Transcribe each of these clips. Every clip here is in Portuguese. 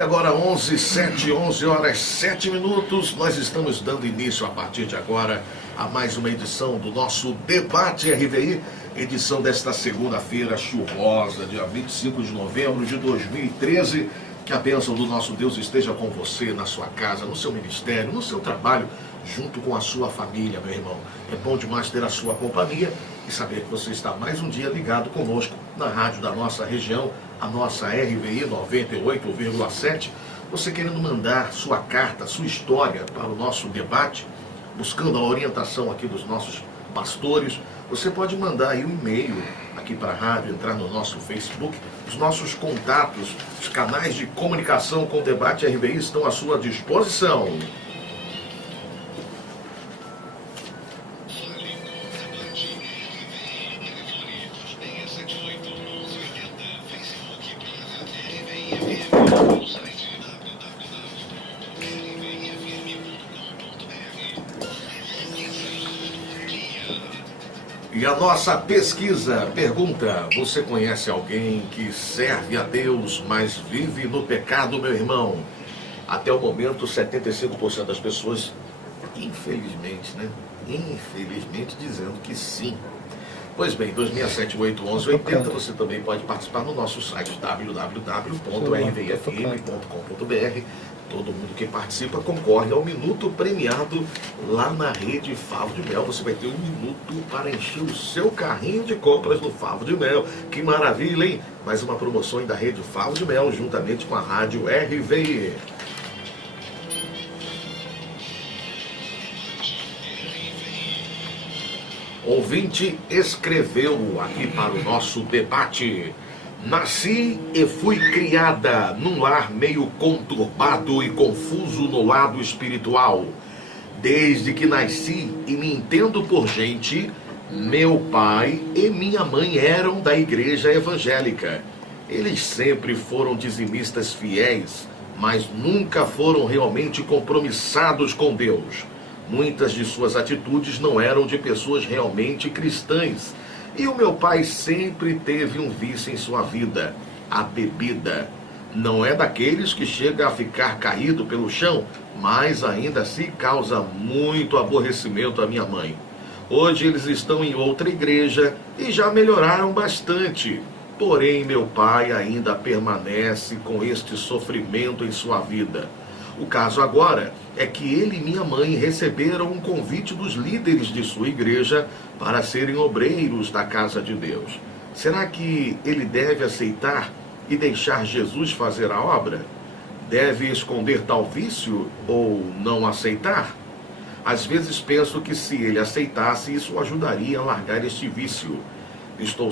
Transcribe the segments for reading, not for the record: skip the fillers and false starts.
Agora 11 horas 7 minutos, nós estamos dando início a partir de agora a mais uma edição do nosso Debate RVI, edição desta segunda-feira chuvosa, dia 25 de novembro de 2013. Que a bênção do nosso Deus esteja com você, na sua casa, no seu ministério, no seu trabalho, junto com a sua família, meu irmão. É bom demais ter a sua companhia e saber que você está mais um dia ligado conosco na rádio da nossa região, a nossa RVI 98,7. Você querendo mandar sua carta, sua história para o nosso debate, buscando a orientação aqui dos nossos pastores, você pode mandar aí um e-mail aqui para a rádio, entrar no nosso Facebook. Os nossos contatos, os canais de comunicação com o Debate RVI estão à sua disposição. E a nossa pesquisa pergunta: você conhece alguém que serve a Deus, mas vive no pecado, meu irmão? Até o momento, 75% das pessoas, infelizmente, Infelizmente, dizendo que sim. Pois bem, 26781180, você também pode participar no nosso site www.rvfm.com.br. Todo mundo que participa concorre ao minuto premiado lá na rede Favo de Mel. Você vai ter um minuto para encher o seu carrinho de compras no Favo de Mel. Que maravilha, hein? Mais uma promoção da rede Favo de Mel, juntamente com a rádio RVI. Ouvinte escreveu aqui para o nosso debate: nasci e fui criada num lar meio conturbado e confuso no lado espiritual. Desde que nasci e me entendo por gente, meu pai e minha mãe eram da igreja evangélica. Eles sempre foram dizimistas fiéis, mas nunca foram realmente compromissados com Deus. Muitas de suas atitudes não eram de pessoas realmente cristãs. E o meu pai sempre teve um vício em sua vida: a bebida. Não é daqueles que chega a ficar caído pelo chão, mas ainda assim causa muito aborrecimento à minha mãe. Hoje eles estão em outra igreja e já melhoraram bastante. Porém, meu pai ainda permanece com este sofrimento em sua vida. O caso agora é que ele e minha mãe receberam um convite dos líderes de sua igreja para serem obreiros da casa de Deus. Será que ele deve aceitar e deixar Jesus fazer a obra? Deve esconder tal vício ou não aceitar? Às vezes penso que se ele aceitasse, isso ajudaria a largar este vício. Estou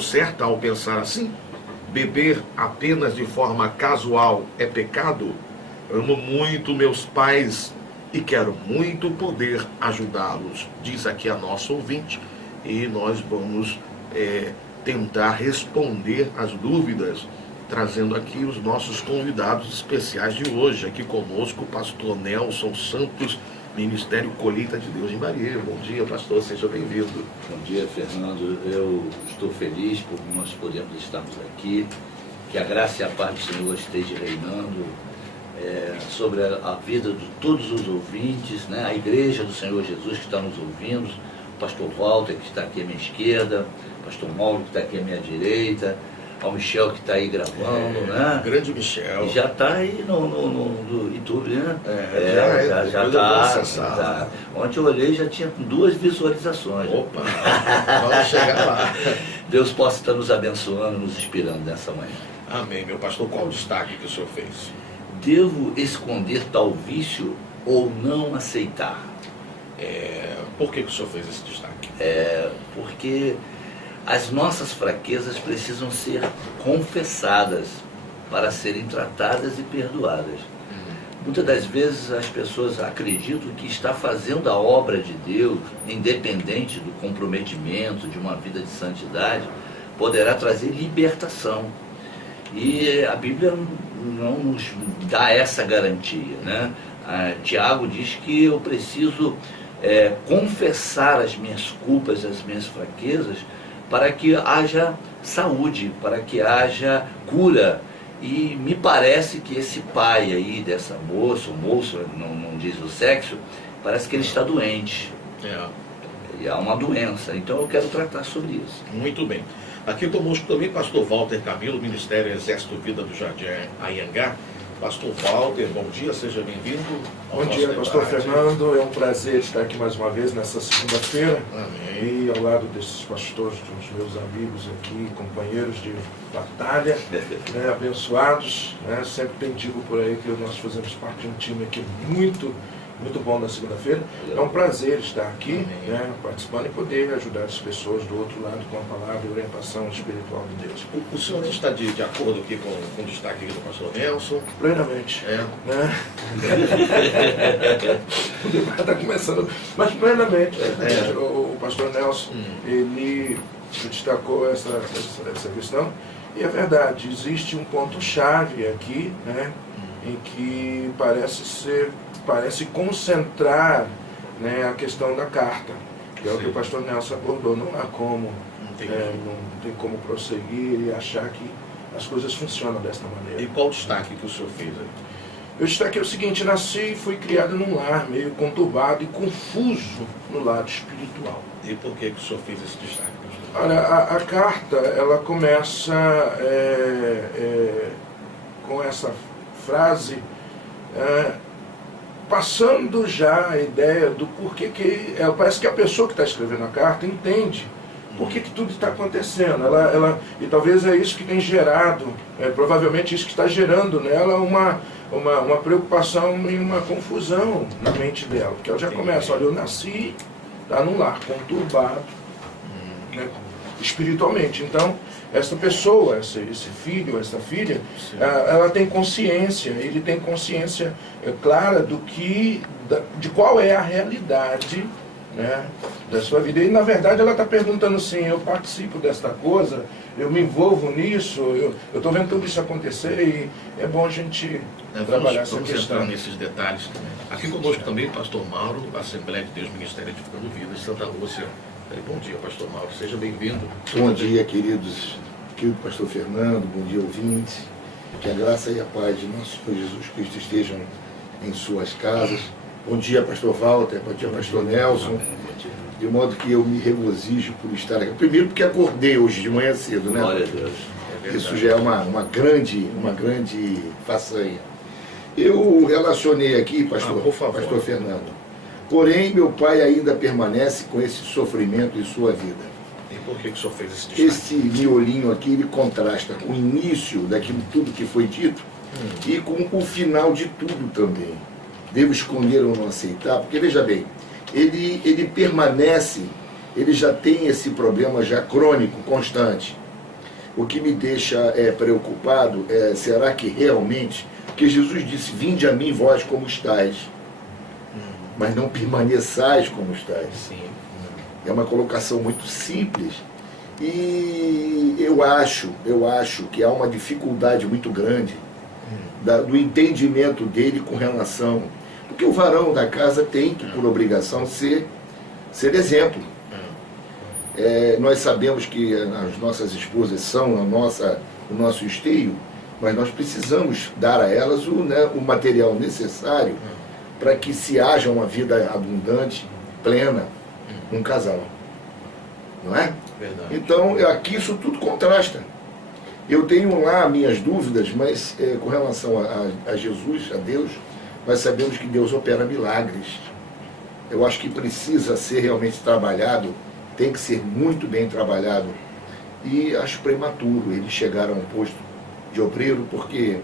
certa ao pensar assim? Beber apenas de forma casual é pecado? Amo muito meus pais e quero muito poder ajudá-los, diz aqui a nossa ouvinte, e nós vamos tentar responder as dúvidas, trazendo aqui os nossos convidados especiais de hoje. Aqui conosco o pastor Nelson Santos, Ministério Colheita de Deus em Maria. Bom dia, pastor, seja bem-vindo. Bom dia, Fernando. Eu estou feliz por nós podermos estarmos aqui, que a graça e a paz do Senhor esteja reinando sobre a vida de todos os ouvintes, né? A igreja do Senhor Jesus que está nos ouvindo, o pastor Walter que está aqui à minha esquerda, o pastor Mauro que está aqui à minha direita, ao Michel que está aí gravando, né? Grande Michel. E já está aí no YouTube, né? Já está. Ontem eu olhei e já tinha 2 visualizações. Opa, vamos chegar lá. Deus possa estar nos abençoando, nos inspirando nessa manhã. Amém. Meu pastor, qual o destaque que o senhor fez? Devo esconder tal vício ou não aceitar? Por que o senhor fez esse destaque? Porque as nossas fraquezas precisam ser confessadas para serem tratadas e perdoadas. Muitas das vezes as pessoas acreditam que está fazendo a obra de Deus, independente do comprometimento de uma vida de santidade, poderá trazer libertação. E a Bíblia não nos dá essa garantia, né? Tiago diz que eu preciso confessar as minhas culpas, as minhas fraquezas, para que haja saúde, para que haja cura E me parece que esse pai aí dessa moça, o moço, não diz o sexo, parece que ele está doente. E há uma doença, então eu quero tratar sobre isso. Muito bem. Aqui conosco também pastor Walter Camilo, Ministério Exército Vida do Jardim Anhangá. Pastor Walter, bom dia, seja bem-vindo. Bom dia, pastor Fernando. É um prazer estar aqui mais uma vez nessa segunda-feira. Amém. E ao lado desses pastores, dos meus amigos aqui, companheiros de batalha, né, abençoados. Né, sempre tem digo por aí que nós fazemos parte de um time aqui muito bom na segunda-feira. É um prazer estar aqui, né, participando e poder ajudar as pessoas do outro lado com a palavra e orientação espiritual de Deus. O senhor está de acordo aqui com o destaque do pastor Nelson? Plenamente. Né? O debate está começando, mas plenamente. O pastor Nelson, ele destacou essa questão. E é verdade, existe um ponto-chave aqui, né, em que parece concentrar, né, a questão da carta, que é o que o pastor Nelson abordou. Não há como, não tem como prosseguir e achar que as coisas funcionam desta maneira. E qual o destaque que o senhor fez aí? Eu destaquei o seguinte: nasci e fui criado num lar meio conturbado e confuso no lado espiritual. E por que o senhor fez esse destaque, pastor? Olha, a carta, ela começa com essa frase, passando já a ideia do porquê que... parece que a pessoa que está escrevendo a carta entende por que tudo está acontecendo. E talvez é isso que tem gerado, provavelmente isso que está gerando nela uma preocupação e uma confusão na mente dela. Porque ela já começa: olha, eu nasci, está num lar conturbado, né, espiritualmente. Então, essa pessoa, esse filho, essa filha, ela tem consciência, ele tem consciência clara de qual é a realidade, né, da sua vida. E, na verdade, ela está perguntando assim: eu participo desta coisa, eu me envolvo nisso, eu estou vendo tudo isso acontecer, e é bom a gente trabalhar essa questão. Vamos entrar nesses detalhes. Aqui conosco também o pastor Mauro, Assembleia de Deus, Ministério Edificando Vidas, Santa Lúcia. Bom dia, pastor Mauro, seja bem-vindo. Bom dia, querido pastor Fernando, bom dia, ouvintes. Que a graça e a paz de nosso Senhor Jesus Cristo estejam em suas casas. Bom dia, pastor Walter, bom dia, pastor Nelson. De modo que eu me regozijo por estar aqui. Primeiro porque acordei hoje de manhã cedo, né? Glória a Deus. Isso já é uma grande façanha. Eu relacionei aqui, pastor Fernando. Porém, meu pai ainda permanece com esse sofrimento em sua vida. E por que o senhor fez esse destaque? Esse miolinho aqui, ele contrasta com o início daquilo tudo que foi dito e com o final de tudo também. Devo esconder ou não aceitar? Porque, veja bem, ele permanece, ele já tem esse problema já crônico, constante. O que me deixa preocupado será que realmente, porque Jesus disse: vinde a mim vós como estáis, mas não permaneçais como estáis. Sim. É uma colocação muito simples. E eu acho que há uma dificuldade muito grande do entendimento dele com relação... Porque o varão da casa tem que, por obrigação, ser exemplo. Nós sabemos que as nossas esposas são o nosso esteio, mas nós precisamos dar a elas o material necessário para que se haja uma vida abundante, plena, num casal. Não é? Verdade. Então, aqui isso tudo contrasta. Eu tenho lá minhas dúvidas, mas com relação a Jesus, a Deus, nós sabemos que Deus opera milagres. Eu acho que precisa ser realmente trabalhado, tem que ser muito bem trabalhado. E acho prematuro eles chegar a um posto de obreiro, porque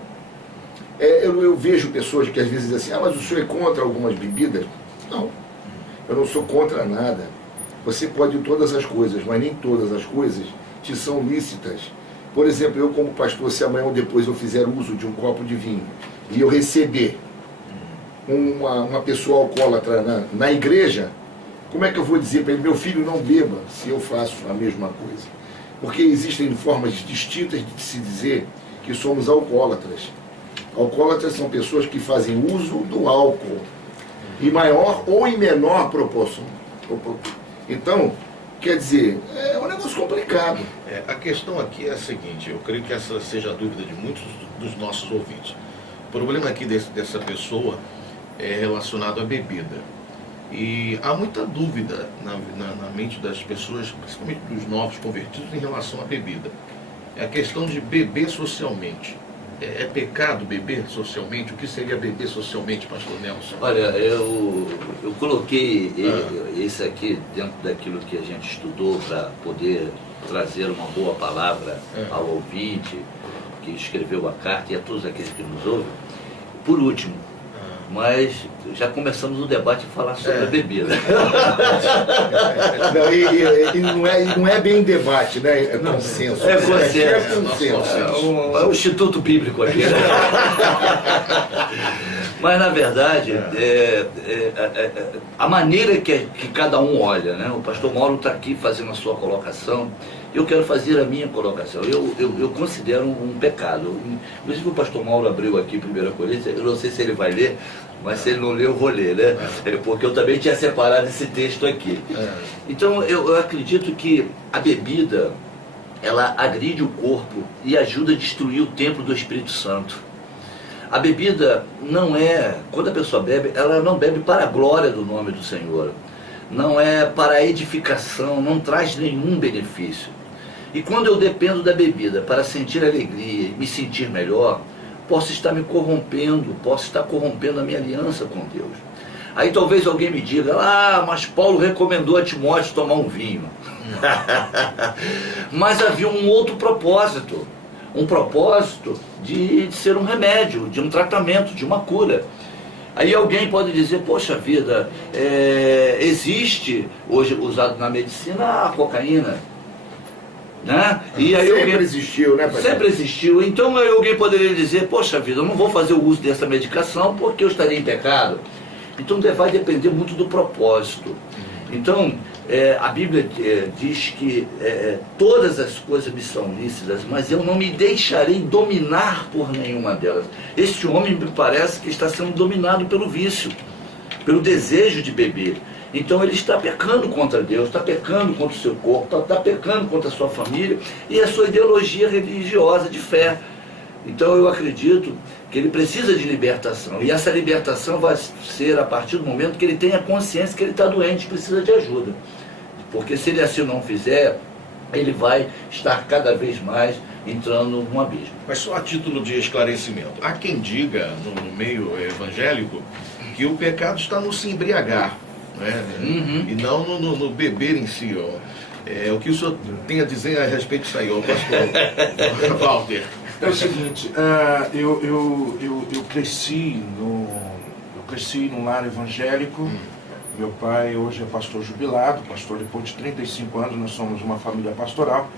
eu vejo pessoas que às vezes dizem assim: mas o senhor é contra algumas bebidas? Não, eu não sou contra nada. Você pode todas as coisas, mas nem todas as coisas te são lícitas. Por exemplo, eu como pastor, se amanhã ou depois eu fizer uso de um copo de vinho e eu receber uma pessoa alcoólatra na igreja, como é que eu vou dizer para ele: meu filho, não beba, se eu faço a mesma coisa? Porque existem formas distintas de se dizer que somos alcoólatras. Alcoólatras são pessoas que fazem uso do álcool, em maior ou em menor proporção. Então, quer dizer, é um negócio complicado. A questão aqui é a seguinte: eu creio que essa seja a dúvida de muitos dos nossos ouvintes. O problema aqui dessa pessoa é relacionado à bebida. E há muita dúvida na mente das pessoas, principalmente dos novos convertidos, em relação à bebida. É a questão de beber socialmente. É pecado beber socialmente? O que seria beber socialmente, pastor Nelson? Olha, eu coloquei esse aqui dentro daquilo que a gente estudou para poder trazer uma boa palavra ao ouvinte que escreveu a carta e a todos aqueles que nos ouvem. Por último, mas já começamos o debate a falar sobre a bebida. Não é bem debate, né? É consenso. É consenso. É consenso. É o Instituto Bíblico aqui. Mas, na verdade, a maneira que cada um olha, né? O pastor Mauro está aqui fazendo a sua colocação, eu quero fazer a minha colocação. Eu considero um pecado. Inclusive, o pastor Mauro abriu aqui 1 Coríntios, eu não sei se ele vai ler, mas se ele não ler, eu vou ler, né? Porque eu também tinha separado esse texto aqui. Então, eu acredito que a bebida, ela agride o corpo e ajuda a destruir o templo do Espírito Santo. A bebida não é, quando a pessoa bebe, ela não bebe para a glória do nome do Senhor. Não é para a edificação, não traz nenhum benefício. E quando eu dependo da bebida para sentir alegria e me sentir melhor, posso estar me corrompendo, posso estar corrompendo a minha aliança com Deus. Aí talvez alguém me diga, mas Paulo recomendou a Timóteo tomar um vinho. Mas havia um outro propósito. Um propósito de ser um remédio, de um tratamento, de uma cura. Aí alguém pode dizer, poxa vida, existe hoje usado na medicina a cocaína, né? E aí sempre existiu, né, pastor? Sempre existiu. Então aí alguém poderia dizer, poxa vida, eu não vou fazer o uso dessa medicação porque eu estaria em pecado. Então vai depender muito do propósito. Então, a Bíblia diz que todas as coisas me são lícitas, mas eu não me deixarei dominar por nenhuma delas. Este homem me parece que está sendo dominado pelo vício, pelo desejo de beber. Então ele está pecando contra Deus, está pecando contra o seu corpo, está pecando contra a sua família e a sua ideologia religiosa de fé. Então eu acredito que ele precisa de libertação. E essa libertação vai ser a partir do momento que ele tenha consciência que ele está doente e precisa de ajuda. Porque se ele assim não fizer, ele vai estar cada vez mais entrando num abismo. Mas só a título de esclarecimento, há quem diga no meio evangélico que o pecado está no se embriagar, né? E não no beber em si. O que o senhor tem a dizer a respeito disso aí, pastor Walter? É o seguinte, eu cresci num lar evangélico. Meu pai hoje é pastor jubilado, pastor depois de 35 anos, nós somos uma família pastoral.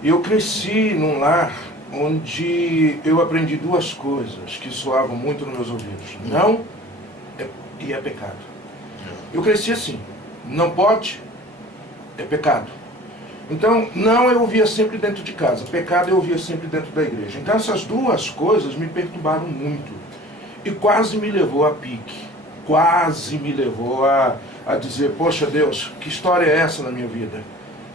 E eu cresci num lar onde eu aprendi duas coisas que soavam muito nos meus ouvidos. Não e é pecado. Eu cresci assim, não pode, é pecado. Então, não eu ouvia sempre dentro de casa, pecado eu ouvia sempre dentro da igreja. Então essas duas coisas me perturbaram muito e quase me levou a pique, quase me levou a dizer, poxa Deus, que história é essa na minha vida?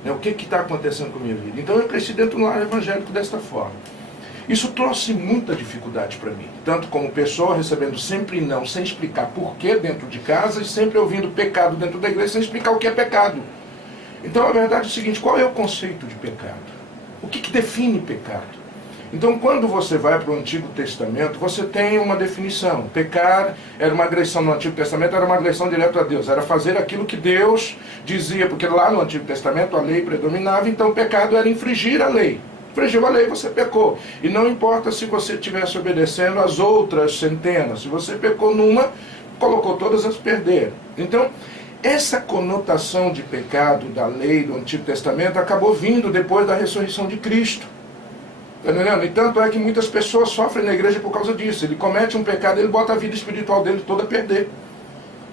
O que está acontecendo com a minha vida? Então eu cresci dentro do lar evangélico desta forma. Isso trouxe muita dificuldade para mim, tanto como pessoa recebendo sempre não, sem explicar porquê dentro de casa e sempre ouvindo pecado dentro da igreja sem explicar o que é pecado. Então, a verdade é o seguinte, qual é o conceito de pecado? O que define pecado? Então, quando você vai para o Antigo Testamento, você tem uma definição. Pecar era uma agressão no Antigo Testamento, era uma agressão direta a Deus. Era fazer aquilo que Deus dizia, porque lá no Antigo Testamento a lei predominava, então o pecado era infringir a lei. Infringiu a lei, você pecou. E não importa se você estivesse obedecendo as outras centenas. Se você pecou numa, colocou todas as perder. Então, essa conotação de pecado da lei do Antigo Testamento acabou vindo depois da ressurreição de Cristo. Está entendendo? E tanto é que muitas pessoas sofrem na igreja por causa disso. Ele comete um pecado, ele bota a vida espiritual dele toda a perder.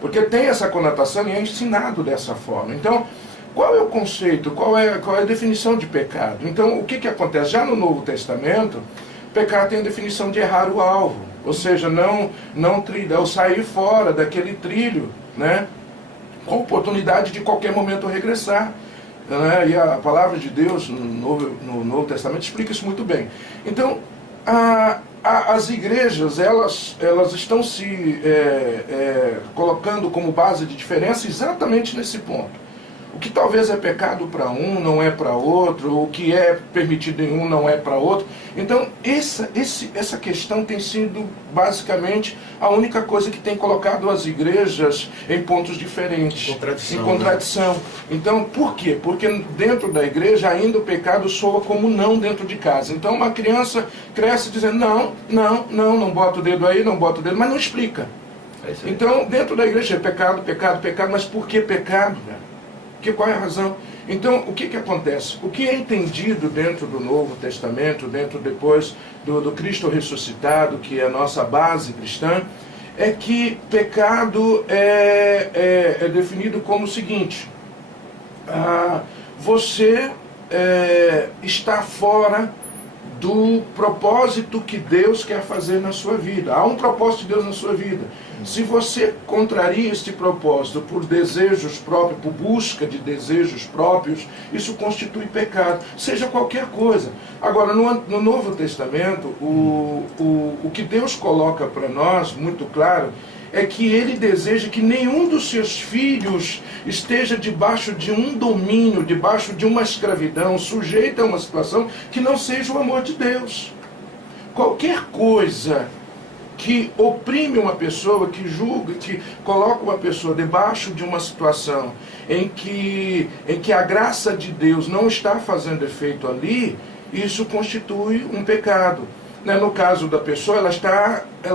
Porque tem essa conotação e é ensinado dessa forma. Então, qual é o conceito? Qual é a definição de pecado? Então, o que acontece? Já no Novo Testamento, pecado tem a definição de errar o alvo. Ou seja, não trilhar, ou sair fora daquele trilho, né? Com a oportunidade de qualquer momento regressar. Né? E a palavra de Deus no Novo Testamento explica isso muito bem. Então, a as igrejas, elas estão se colocando como base de diferença exatamente nesse ponto. O que talvez é pecado para um, não é para outro. O que é permitido em um, não é para outro. Então, essa questão tem sido, basicamente, a única coisa que tem colocado as igrejas em pontos diferentes. Em contradição. Né? Então, por quê? Porque dentro da igreja, ainda o pecado soa como não dentro de casa. Então, uma criança cresce dizendo, não bota o dedo aí, não bota o dedo, mas não explica. Então, dentro da igreja é pecado, pecado, pecado, mas por que pecado, né? Qual é a razão? Então, o que acontece? O que é entendido dentro do Novo Testamento, dentro depois do Cristo ressuscitado, que é a nossa base cristã, é que pecado é definido como o seguinte: você está fora do propósito que Deus quer fazer na sua vida. Há um propósito de Deus na sua vida. Se você contraria este propósito por desejos próprios, por busca de desejos próprios, isso constitui pecado, seja qualquer coisa. Agora, no Novo Testamento, o que Deus coloca para nós, muito claro, é que Ele deseja que nenhum dos seus filhos esteja debaixo de um domínio, debaixo de uma escravidão, sujeito a uma situação que não seja o amor de Deus. Qualquer coisa que oprime uma pessoa, que julga, que coloca uma pessoa debaixo de uma situação em que a graça de Deus não está fazendo efeito ali, isso constitui um pecado. No caso da pessoa, ela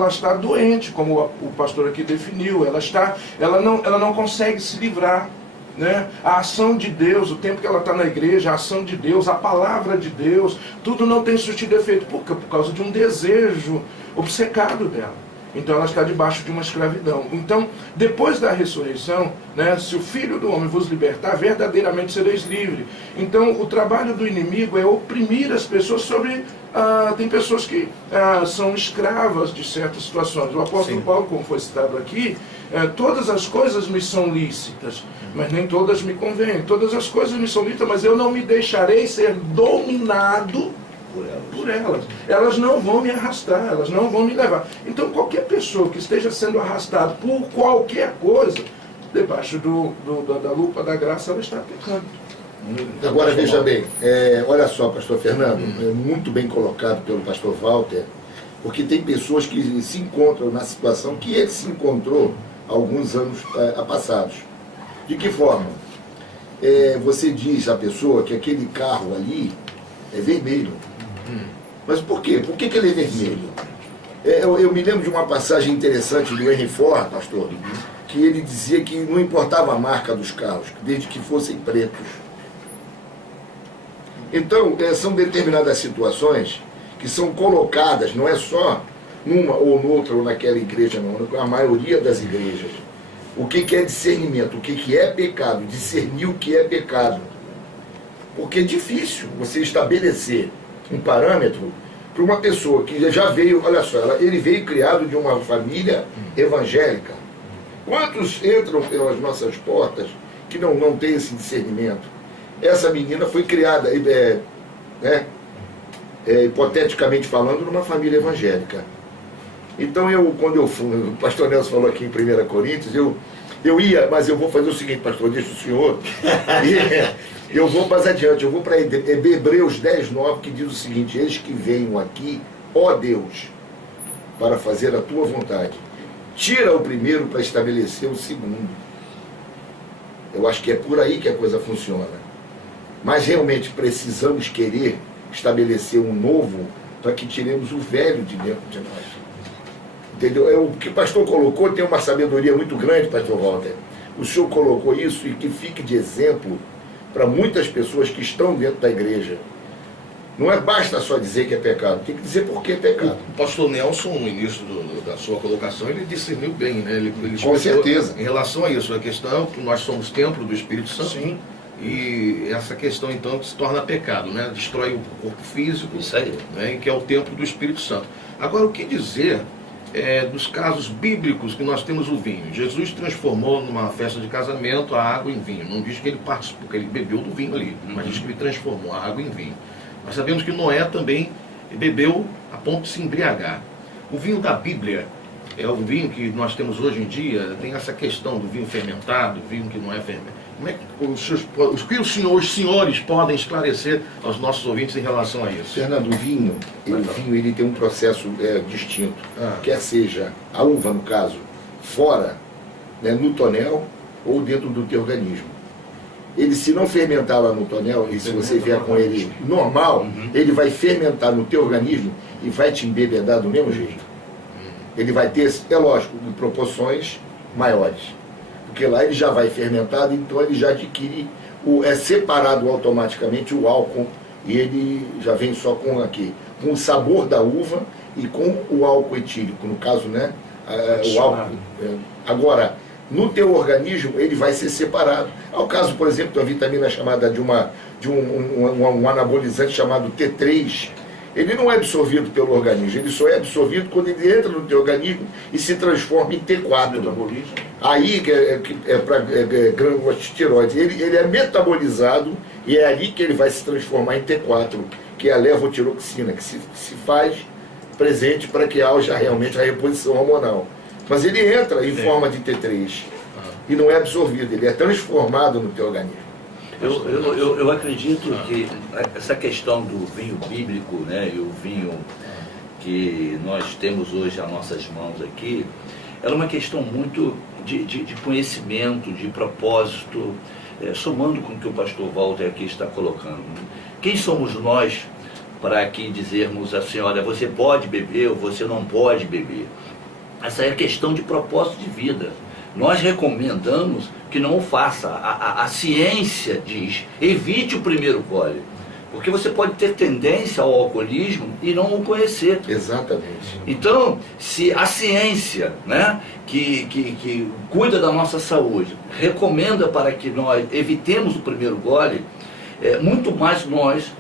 está doente, como o pastor aqui definiu, ela não consegue se livrar. Né? A ação de Deus, o tempo que ela está na igreja, a ação de Deus, a palavra de Deus, tudo não tem surtido efeito. Por quê? Por causa de um desejo obcecado dela. Então ela está debaixo de uma escravidão. Então, depois da ressurreição, né, se o Filho do Homem vos libertar, verdadeiramente sereis livres. Então, o trabalho do inimigo é oprimir as pessoas sobre... tem pessoas que são escravas de certas situações. O apóstolo Paulo, como foi citado aqui, todas as coisas me são lícitas, mas nem todas me convêm. Todas as coisas me são lícitas, mas eu não me deixarei ser dominado por elas. Elas não vão me arrastar, elas não vão me levar. Então, qualquer pessoa que esteja sendo arrastada por qualquer coisa, debaixo da lupa da graça, ela está pecando. Agora, veja bem, olha só, pastor Fernando, muito bem colocado pelo pastor Walter, porque tem pessoas que se encontram na situação que ele se encontrou alguns anos passados. De que forma? Você diz à pessoa que aquele carro ali é vermelho. Mas por quê? Por que ele é vermelho? Eu me lembro de uma passagem interessante do Henry Ford, pastor, que ele dizia que não importava a marca dos carros, desde que fossem pretos. Então, são determinadas situações que são colocadas, não é só numa ou noutra ou naquela igreja, não, a maioria das igrejas. O que é discernimento? O que é pecado? Discernir o que é pecado. Porque é difícil você estabelecer um parâmetro para uma pessoa que já veio, olha só, ele veio criado de uma família evangélica. Quantos entram pelas nossas portas que não têm esse discernimento? Essa menina foi criada, hipoteticamente falando, numa família evangélica. Então, quando eu fui, o pastor Nelson falou aqui em 1 Coríntios, eu ia, mas eu vou fazer o seguinte, pastor, deixa o senhor, eu vou mais adiante, eu vou para Hebreus 10:9, que diz o seguinte: eis que venho aqui, ó Deus, para fazer a tua vontade. Tira o primeiro para estabelecer o segundo. Eu acho que é por aí que a coisa funciona. Mas realmente precisamos querer estabelecer um novo para que tiremos o velho de dentro de nós. Entendeu? O que o pastor colocou tem uma sabedoria muito grande, pastor Walter. O senhor colocou isso e que fique de exemplo para muitas pessoas que estão dentro da igreja. Não basta só dizer que é pecado, tem que dizer por que é pecado. O pastor Nelson, no início da sua colocação, ele discerniu bem, né? Ele com certeza. Em relação a isso, a questão é que nós somos templo do Espírito Santo. Sim. E essa questão, então, se torna pecado, né? Destrói o corpo físico, isso aí, né? Que é o templo do Espírito Santo. Agora, o que dizer dos casos bíblicos que nós temos o vinho? Jesus transformou numa festa de casamento a água em vinho. Não diz que ele participou, porque ele bebeu do vinho ali, mas diz que ele transformou a água em vinho. Nós sabemos que Noé também e bebeu a ponto de se embriagar. O vinho da Bíblia é o vinho que nós temos hoje em dia, tem essa questão do vinho fermentado, vinho que não é fermentado. Como é que os senhores podem esclarecer aos nossos ouvintes em relação a isso? Fernando, o vinho ele tem um processo distinto, quer seja a uva, no caso, fora, né, no tonel ou dentro do teu organismo. Ele, se não fermentar lá no tonel, e se você vier com ele normal, ele vai fermentar no teu organismo e vai te embebedar do mesmo jeito. Ele vai ter, é lógico, em proporções maiores. Porque lá ele já vai fermentado, então ele já adquire, é separado automaticamente o álcool, e ele já vem só com o sabor da uva e com o álcool etílico, no caso, né? O álcool. Agora, no teu organismo, ele vai ser separado. Ao caso, por exemplo, da vitamina chamada de um anabolizante chamado T3, ele não é absorvido pelo organismo, ele só é absorvido quando ele entra no teu organismo e se transforma em T4. Aí que é para glândulas de tireoide. Ele é metabolizado e é ali que ele vai se transformar em T4, que é a levotiroxina, que se faz presente para que haja realmente a reposição hormonal. Mas ele entra em forma de T3 e não é absorvido, ele é transformado no teu organismo. Eu acredito que essa questão do vinho bíblico, né, e o vinho que nós temos hoje às nossas mãos aqui, ela é uma questão muito de conhecimento, de propósito, somando com o que o pastor Walter aqui está colocando. Quem somos nós para aqui dizermos assim, olha, você pode beber ou você não pode beber? Essa é a questão de propósito de vida. Nós recomendamos que não o faça. A ciência diz, evite o primeiro gole. Porque você pode ter tendência ao alcoolismo e não o conhecer. Exatamente. Então, se a ciência, né, que cuida da nossa saúde, recomenda para que nós evitemos o primeiro gole, muito mais nós,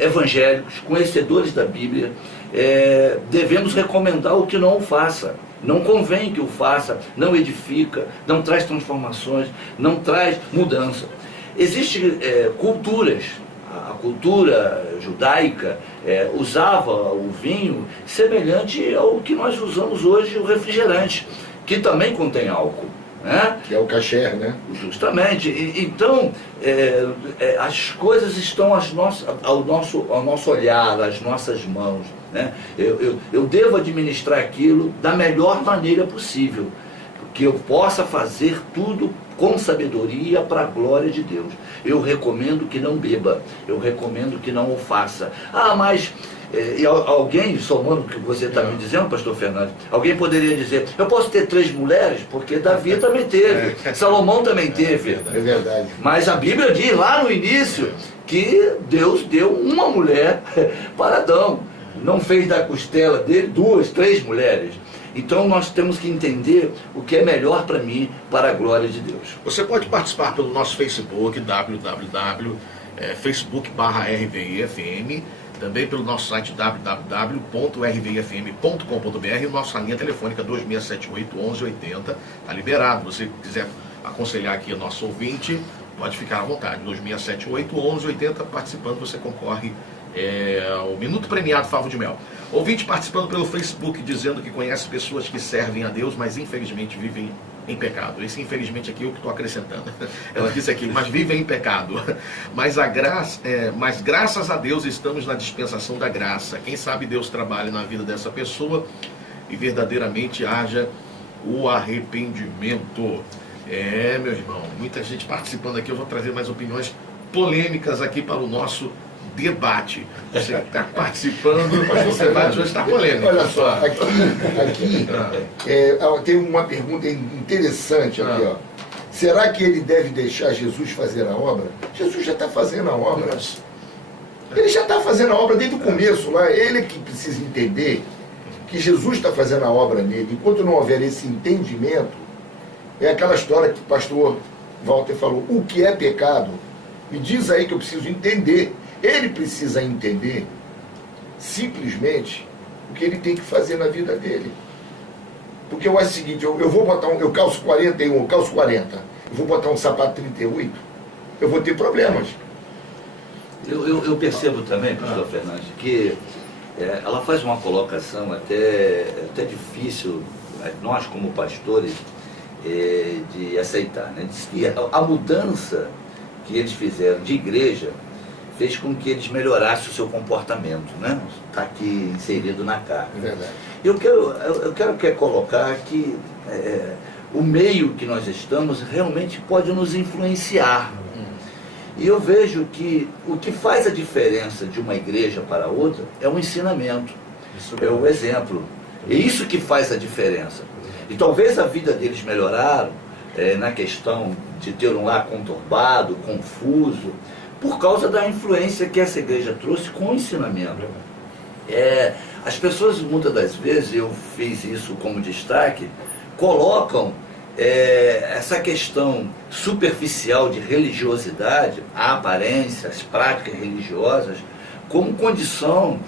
evangélicos, conhecedores da Bíblia, devemos recomendar o que não o faça. Não convém que o faça, não edifica, não traz transformações, não traz mudança. Existem culturas, a cultura judaica usava o vinho semelhante ao que nós usamos hoje, o refrigerante, que também contém álcool. Né? Que é o kasher, né? Justamente. Então, as coisas estão ao nosso olhar, às nossas mãos. Né? Eu devo administrar aquilo da melhor maneira possível, que eu possa fazer tudo com sabedoria para a glória de Deus. Eu recomendo que não beba, eu recomendo que não o faça. Mas alguém, somando o que você está me dizendo, pastor Fernando, alguém poderia dizer, eu posso ter 3 mulheres? Porque Davi também teve, Salomão também teve. É verdade. Mas a Bíblia diz lá no início que Deus deu uma mulher para Adão. Não fez da costela dele 2, 3 mulheres. Então nós temos que entender o que é melhor para mim, para a glória de Deus. Você pode participar pelo nosso Facebook, www.facebook.com/RVIFM, também pelo nosso site www.rvifm.com.br e nossa linha telefônica 2678-1180. Está liberado. Se você quiser aconselhar aqui o nosso ouvinte, pode ficar à vontade. 2678-1180, participando, você concorre o Minuto Premiado Favo de Mel. Ouvinte participando pelo Facebook, dizendo que conhece pessoas que servem a Deus, mas infelizmente vivem em pecado. Esse infelizmente aqui é o que estou acrescentando. Ela disse aqui, mas vivem em pecado. Mas graças a Deus estamos na dispensação da graça. Quem sabe Deus trabalha na vida dessa pessoa e verdadeiramente haja o arrependimento. Meu irmão, muita gente participando aqui. Eu vou trazer mais opiniões polêmicas aqui para o nosso debate. Você está participando, mas o debate hoje está polêmico. Olha só, aqui tem uma pergunta interessante aqui, ó. Será que ele deve deixar Jesus fazer a obra? Jesus já está fazendo a obra. Ele já está fazendo a obra desde o começo lá. Ele que precisa entender que Jesus está fazendo a obra nele. Enquanto não houver esse entendimento, é aquela história que o pastor Walter falou, o que é pecado? Me diz aí que eu preciso entender. Ele precisa entender simplesmente o que ele tem que fazer na vida dele. Porque eu acho o seguinte, eu vou botar eu calço 41, eu calço 40, eu vou botar um sapato 38, eu vou ter problemas. Eu percebo também, pastor Fernandes, que ela faz uma colocação até difícil, nós como pastores, de aceitar. Né? Diz que a mudança que eles fizeram de igreja fez com que eles melhorassem o seu comportamento, né? Está aqui inserido na carta. É verdade. Eu quero colocar que o meio que nós estamos realmente pode nos influenciar. E eu vejo que o que faz a diferença de uma igreja para outra é o ensinamento, é o exemplo. É isso que faz a diferença. E talvez a vida deles melhoraram na questão de ter um lar conturbado, confuso, por causa da influência que essa igreja trouxe com o ensinamento. As pessoas, muitas das vezes, eu fiz isso como destaque, colocam essa questão superficial de religiosidade, a aparência, as práticas religiosas, como condição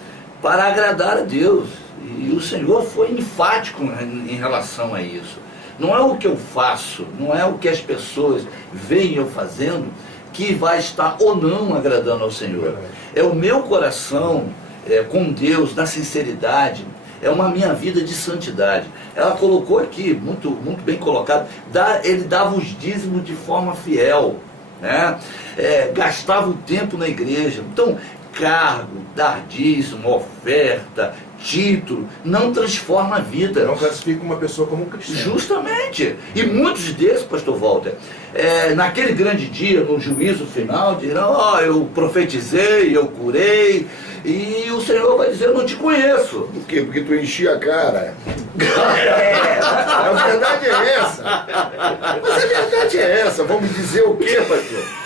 para agradar a Deus. E o Senhor foi enfático em relação a isso. Não é o que eu faço, não é o que as pessoas veem eu fazendo que vai estar ou não agradando ao Senhor. É o meu coração com Deus, na sinceridade, é uma minha vida de santidade. Ela colocou aqui, muito, muito bem colocado, ele dava os dízimos de forma fiel, né? Gastava o tempo na igreja. Então, cargo, dar dízimo, oferta, título, não transforma a vida. Não classifica uma pessoa como cristã. Justamente. E muitos desses, pastor Walter, naquele grande dia, no juízo final, dirão, eu profetizei, eu curei, e o Senhor vai dizer, eu não te conheço. Por quê? Porque tu enchia a cara. A verdade é essa. Mas a verdade é essa. Vamos dizer o quê, pastor?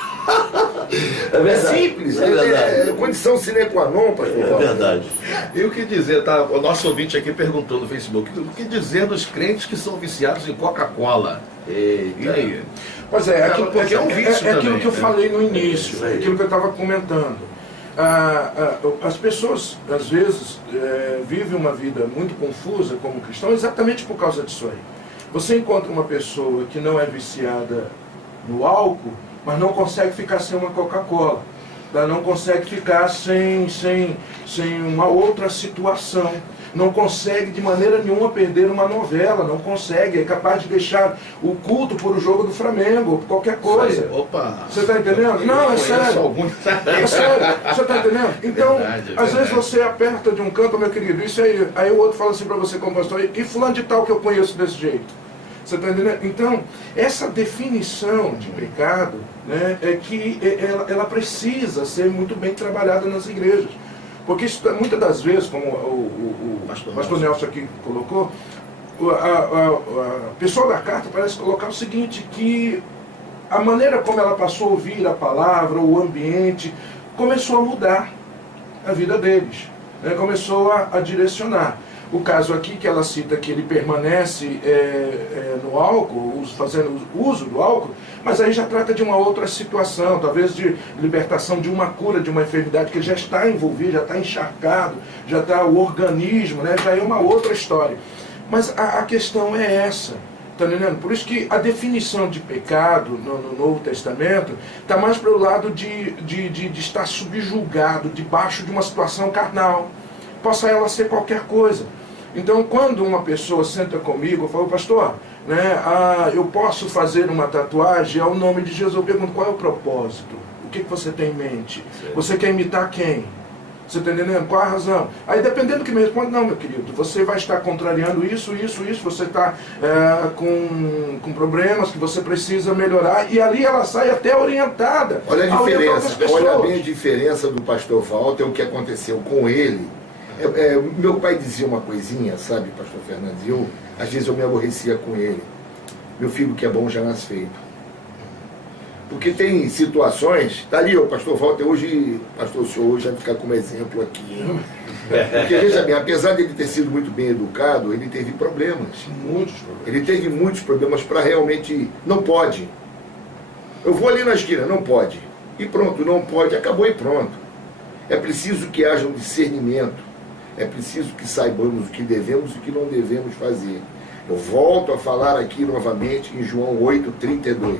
É simples, é condição sine qua non, pastor. É verdade. E o que dizer, tá? O nosso ouvinte aqui perguntou no Facebook, o que dizer dos crentes que são viciados em Coca-Cola? E aí? Pois é, porque é um vício também, aquilo que eu falei no É início, isso aí. aquilo que eu estava comentando. As pessoas, às vezes, vivem uma vida muito confusa como cristão exatamente por causa disso aí. Você encontra uma pessoa que não é viciada no álcool, mas não consegue ficar sem uma Coca-Cola, não consegue ficar sem uma outra situação, não consegue de maneira nenhuma perder uma novela, não consegue, é capaz de deixar o culto por o jogo do Flamengo, ou por qualquer coisa. Opa! Você está entendendo? Não, é sério. É sério, você está entendendo? Então, Verdade, às vezes você aperta de um canto, meu querido, isso aí o outro fala assim para você como pastor, e fulano de tal que eu conheço desse jeito. Você está entendendo? Então, essa definição de pecado, né, é que ela precisa ser muito bem trabalhada nas igrejas. Porque isso, muitas das vezes, como o pastor Nelson aqui colocou, a pessoa da carta parece colocar o seguinte, que a maneira como ela passou a ouvir a palavra, o ambiente, começou a mudar a vida deles, né, começou a direcionar. O caso aqui que ela cita que ele permanece no álcool, fazendo uso do álcool, mas aí já trata de uma outra situação, talvez de libertação de uma cura de uma enfermidade que ele já está envolvido, já está encharcado, já está o organismo, né, já é uma outra história. Mas a questão é essa, tá entendendo? Por isso que a definição de pecado no Novo Testamento está mais para o lado de estar subjugado, debaixo de uma situação carnal. Possa ela ser qualquer coisa. Então, quando uma pessoa senta comigo e fala, pastor, né, eu posso fazer uma tatuagem ao nome de Jesus, eu pergunto, qual é o propósito? O que você tem em mente? Sim. Você quer imitar quem? Você está entendendo? Qual a razão? Aí, dependendo do que me responde, não, meu querido, você vai estar contrariando isso, você está com problemas que você precisa melhorar, e ali ela sai até orientada. Olha a diferença, pessoas. olha bem a diferença do pastor Walter, o que aconteceu com ele. Meu pai dizia uma coisinha, sabe, pastor Fernandes, às vezes eu me aborrecia com ele. Meu filho que é bom já nasce feito. Porque tem situações, tá ali o pastor Walter hoje, pastor, o senhor hoje vai ficar como exemplo aqui, hein? Porque veja bem, apesar de ele ter sido muito bem educado, ele teve problemas. Muitos problemas. Ele teve muitos problemas para realmente, não pode. Eu vou ali na esquina, não pode. E pronto, não pode, acabou e pronto. É preciso que haja um discernimento. É preciso que saibamos o que devemos e o que não devemos fazer. Eu volto a falar aqui novamente em João 8,32.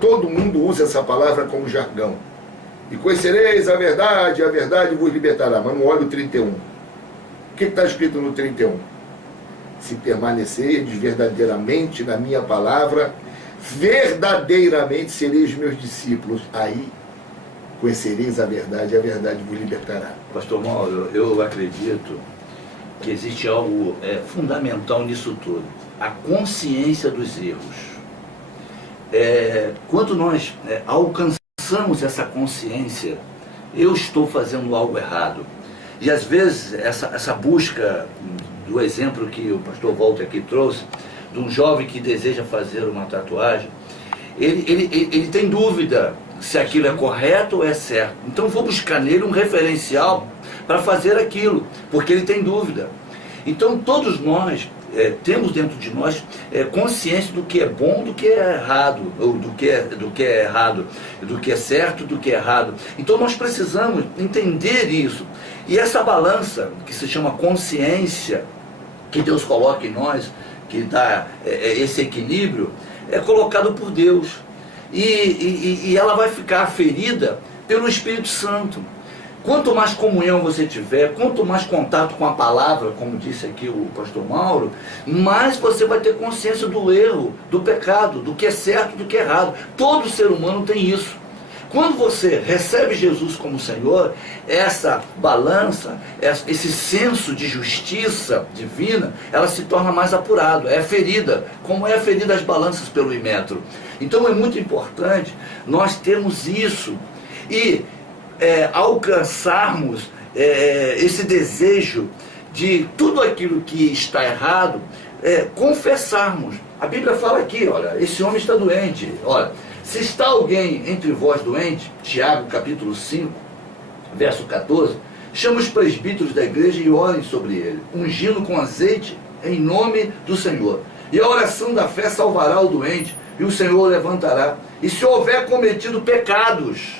Todo mundo usa essa palavra como jargão. E conhecereis a verdade vos libertará. Mas não olha o 31. que está escrito no 31? Se permanecerdes verdadeiramente na minha palavra, verdadeiramente sereis meus discípulos. Aí conhecereis a verdade e a verdade vos libertará. Pastor Mauro, eu acredito que existe algo fundamental nisso tudo. A consciência dos erros. Quando nós alcançamos essa consciência, eu estou fazendo algo errado. E às vezes essa busca do exemplo que o pastor Walter aqui trouxe, de um jovem que deseja fazer uma tatuagem, ele tem dúvida se aquilo é correto ou é certo. Então eu vou buscar nele um referencial para fazer aquilo, porque ele tem dúvida. Então todos nós temos dentro de nós consciência do que é bom, do que é errado, ou do que é errado, do que é certo, do que é errado. Então nós precisamos entender isso. E essa balança, que se chama consciência, que Deus coloca em nós, que dá esse equilíbrio, é colocado por Deus. E ela vai ficar ferida pelo Espírito Santo. Quanto mais comunhão você tiver, quanto mais contato com a palavra, como disse aqui o pastor Mauro, mais você vai ter consciência do erro, do pecado, do que é certo, do que é errado. Todo ser humano tem isso. Quando você recebe Jesus como Senhor, essa balança, esse senso de justiça divina, ela se torna mais apurado, é ferida, como é ferida as balanças pelo Imetro. Então é muito importante nós termos isso e alcançarmos esse desejo de tudo aquilo que está errado, confessarmos. A Bíblia fala aqui, olha, esse homem está doente, olha, se está alguém entre vós doente, Tiago capítulo 5, verso 14, chama os presbíteros da igreja e orem sobre ele, ungindo com azeite em nome do Senhor. E a oração da fé salvará o doente, e o Senhor o levantará. E se houver cometido pecados,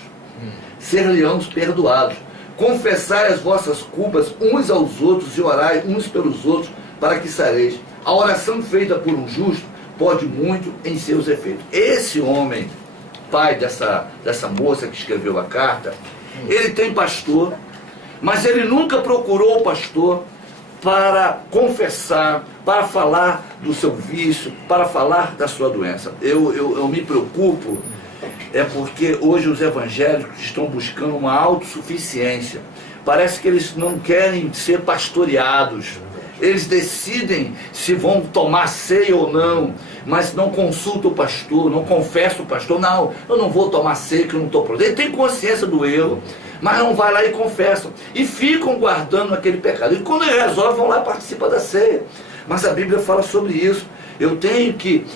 ser-lhe-ão perdoados. Confessai as vossas culpas uns aos outros e orai uns pelos outros, para que sareis. A oração feita por um justo pode muito em seus efeitos. Esse homem, pai dessa moça que escreveu a carta, ele tem pastor, mas ele nunca procurou o pastor para confessar, para falar do seu vício, para falar da sua doença. Eu me preocupo, porque hoje os evangélicos estão buscando uma autossuficiência. Parece que eles não querem ser pastoreados. Eles decidem se vão tomar ceia ou não, mas não consultam o pastor, não confessam o pastor. Não, eu não vou tomar ceia que eu não estou pronto. Ele tem consciência do erro, mas não vai lá e confessam. E ficam guardando aquele pecado. E quando ele resolve, vão lá e participam da ceia. Mas a Bíblia fala sobre isso. Eu tenho que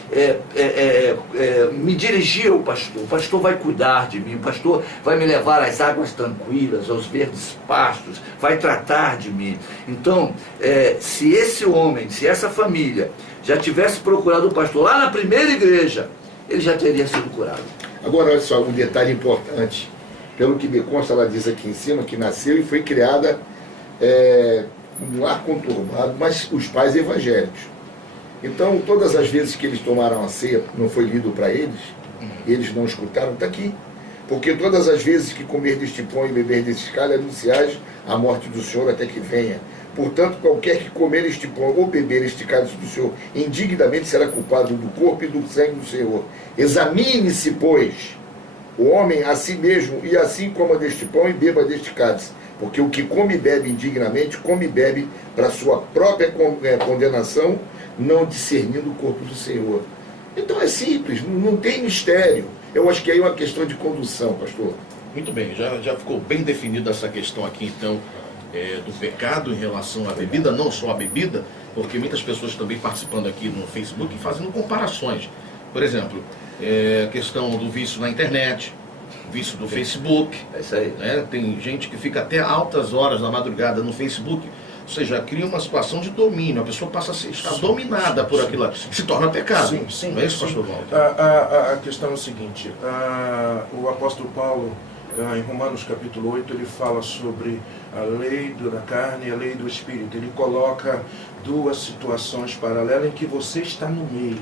me dirigir ao pastor. O pastor vai cuidar de mim. O pastor vai me levar às águas tranquilas, aos verdes pastos. Vai tratar de mim. Então, se esse homem, se essa família já tivesse procurado o pastor lá na primeira igreja, ele já teria sido curado. Agora, olha só, um detalhe importante. Pelo que me consta, ela diz aqui em cima que nasceu e foi criada num lar conturbado, mas os pais evangélicos. Então, todas as vezes que eles tomaram a ceia, não foi lido para eles, eles não escutaram, está aqui. Porque todas as vezes que comer deste pão e beber deste cálice, anunciais a morte do Senhor até que venha. Portanto, qualquer que comer este pão ou beber este cálice do Senhor, indignamente será culpado do corpo e do sangue do Senhor. Examine-se, pois, o homem a si mesmo, e assim coma deste pão e beba deste cálice. Porque o que come e bebe indignamente, come e bebe para sua própria condenação, não discernindo o corpo do Senhor. Então é simples, não tem mistério. Eu acho que aí é uma questão de condução, pastor. Muito bem, já ficou bem definida essa questão aqui, então, do pecado em relação à bebida, não só a bebida, porque muitas pessoas também participando aqui no Facebook e fazendo comparações. Por exemplo, a questão do vício na internet, vício do Facebook. É isso aí. Né? Tem gente que fica até altas horas da madrugada no Facebook. Ou seja, cria uma situação de domínio, a pessoa passa a estar dominada por aquilo, se torna pecado. Sim, não é isso, pastor Walter? A questão é o seguinte, o apóstolo Paulo, em Romanos capítulo 8, ele fala sobre a lei da carne e a lei do Espírito. Ele coloca duas situações paralelas em que você está no meio.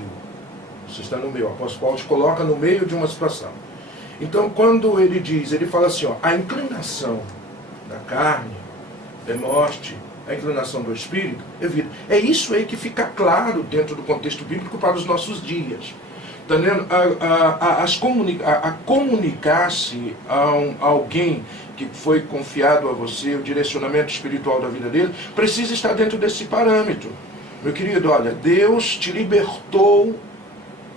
Você está no meio. O apóstolo Paulo te coloca no meio de uma situação. Então, quando ele diz, ele fala assim, ó, a inclinação da carne é morte, a inclinação do espírito, evita. É isso aí que fica claro dentro do contexto bíblico para os nossos dias. Tá entendendo? A comunicar-se a alguém que foi confiado a você, o direcionamento espiritual da vida dele, precisa estar dentro desse parâmetro. Meu querido, olha, Deus te libertou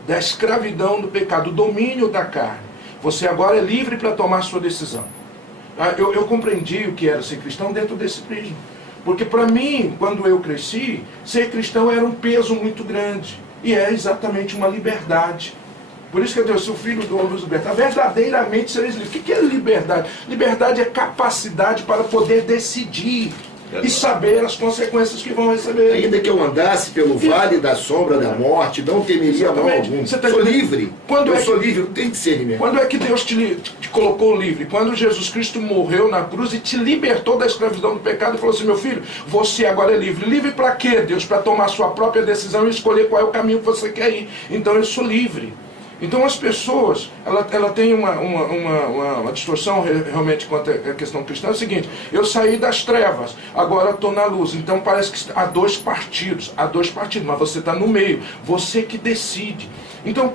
da escravidão do pecado, do domínio da carne. Você agora é livre para tomar sua decisão. Eu compreendi o que era ser cristão dentro desse prisma. Porque para mim, quando eu cresci, ser cristão era um peso muito grande. E é exatamente uma liberdade. Por isso que Deus, se o Filho do Homem vos libertar, verdadeiramente sereis livres. O que é liberdade? Liberdade é capacidade para poder decidir e saber as consequências que vão receber. Ainda que eu andasse pelo vale da sombra da morte, não temeria mal algum. Sou livre. Eu sou livre, não tem discernimento. Quando é que Deus te colocou livre? Quando Jesus Cristo morreu na cruz e te libertou da escravidão do pecado e falou assim, meu filho, você agora é livre. Livre para quê, Deus? Para tomar sua própria decisão e escolher qual é o caminho que você quer ir. Então eu sou livre. Então as pessoas, ela tem uma distorção realmente quanto à questão cristã. É o seguinte, eu saí das trevas, agora estou na luz. Então parece que há dois partidos, mas você está no meio, você que decide. Então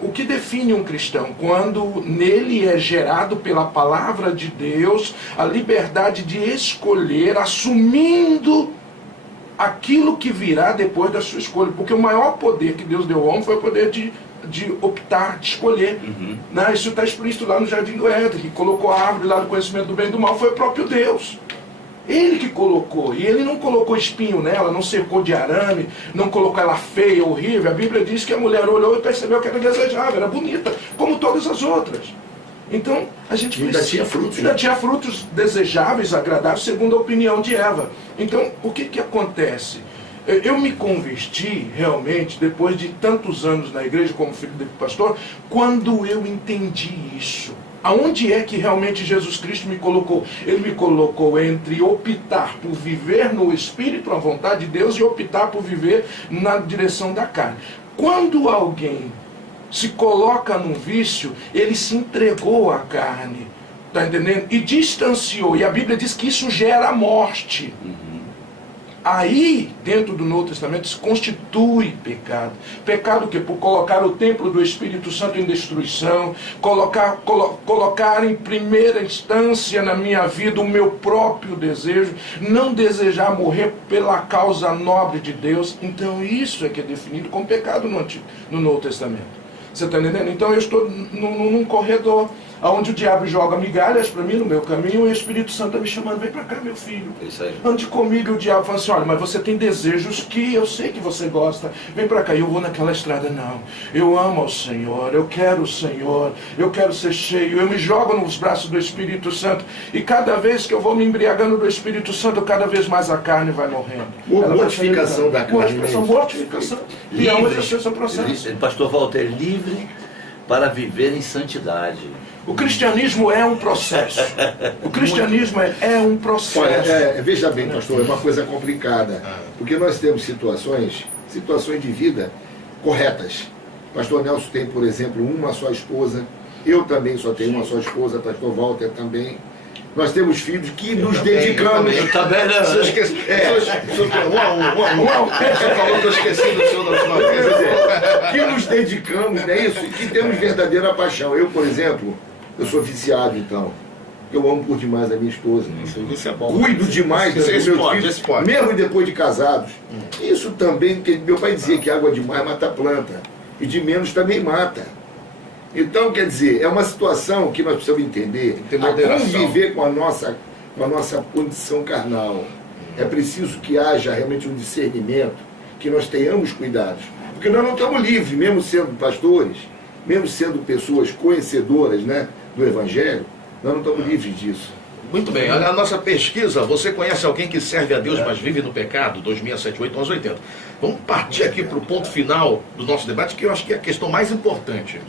o que define um cristão? Quando nele é gerado pela palavra de Deus a liberdade de escolher, assumindo aquilo que virá depois da sua escolha. Porque o maior poder que Deus deu ao homem foi o poder de optar, de escolher. Isso está explícito lá no Jardim do Éden, que colocou a árvore lá do conhecimento do bem e do mal, foi o próprio Deus. Ele que colocou, e ele não colocou espinho nela, não cercou de arame, não colocou ela feia, horrível. A Bíblia diz que a mulher olhou e percebeu que era desejável, era bonita, como todas as outras. Então, a gente ainda tinha frutos. Ainda tinha frutos desejáveis, agradáveis, segundo a opinião de Eva. Então, o que acontece? Eu me converti realmente, depois de tantos anos na igreja como filho do pastor, quando eu entendi isso. Aonde é que realmente Jesus Cristo me colocou? Ele me colocou entre optar por viver no Espírito, a vontade de Deus, e optar por viver na direção da carne. Quando alguém se coloca num vício, ele se entregou à carne, tá entendendo? E distanciou, e a Bíblia diz que isso gera morte. Aí, dentro do Novo Testamento, se constitui pecado. Pecado o quê? Por colocar o templo do Espírito Santo em destruição, colocar em primeira instância na minha vida o meu próprio desejo, não desejar morrer pela causa nobre de Deus. Então isso é que é definido como pecado no Novo Testamento. Você está entendendo? Então eu estou num corredor, onde o diabo joga migalhas para mim no meu caminho, e o Espírito Santo está me chamando, vem para cá, meu filho. Isso aí. Ande comigo. E o diabo fala assim, olha, mas você tem desejos que eu sei que você gosta, vem para cá. E eu vou naquela estrada, não, eu amo ao Senhor, eu quero o Senhor, eu quero ser cheio, eu me jogo nos braços do Espírito Santo, e cada vez que eu vou me embriagando do Espírito Santo, cada vez mais a carne vai morrendo. Mortificação da carne. Mortificação. E é onde esse processo. Pastor Walter, livre para viver em santidade. O cristianismo é um processo. O cristianismo é um processo. Olha, veja bem, pastor, é uma coisa complicada. Porque nós temos situações de vida corretas. Pastor Nelson tem, por exemplo, uma só esposa. Eu também só tenho uma só esposa. Pastor Walter também. Nós temos filhos que nos dedicamos. Tá vendo? Você esqueceu. Um a um. Você falou que eu esqueci do senhor da última vez. Que nos dedicamos, não é isso? E que temos verdadeira paixão. Eu, por exemplo, eu sou viciado, então. Eu amo por demais a minha esposa. Isso é bom. Cuido demais dos meus filhos, mesmo depois de casados. Isso também, porque meu pai dizia que água demais mata a planta. E de menos também mata. Então, quer dizer, é uma situação que nós precisamos entender, a conviver com a nossa condição carnal. É preciso que haja realmente um discernimento, que nós tenhamos cuidados. Porque nós não estamos livres, mesmo sendo pastores, mesmo sendo pessoas conhecedoras, né, do Evangelho, nós não estamos livres disso. Muito bem, olha a nossa pesquisa. Você conhece alguém que serve a Deus, mas vive no pecado? 2678-1180. Vamos partir aqui para o ponto final do nosso debate, que eu acho que é a questão mais importante,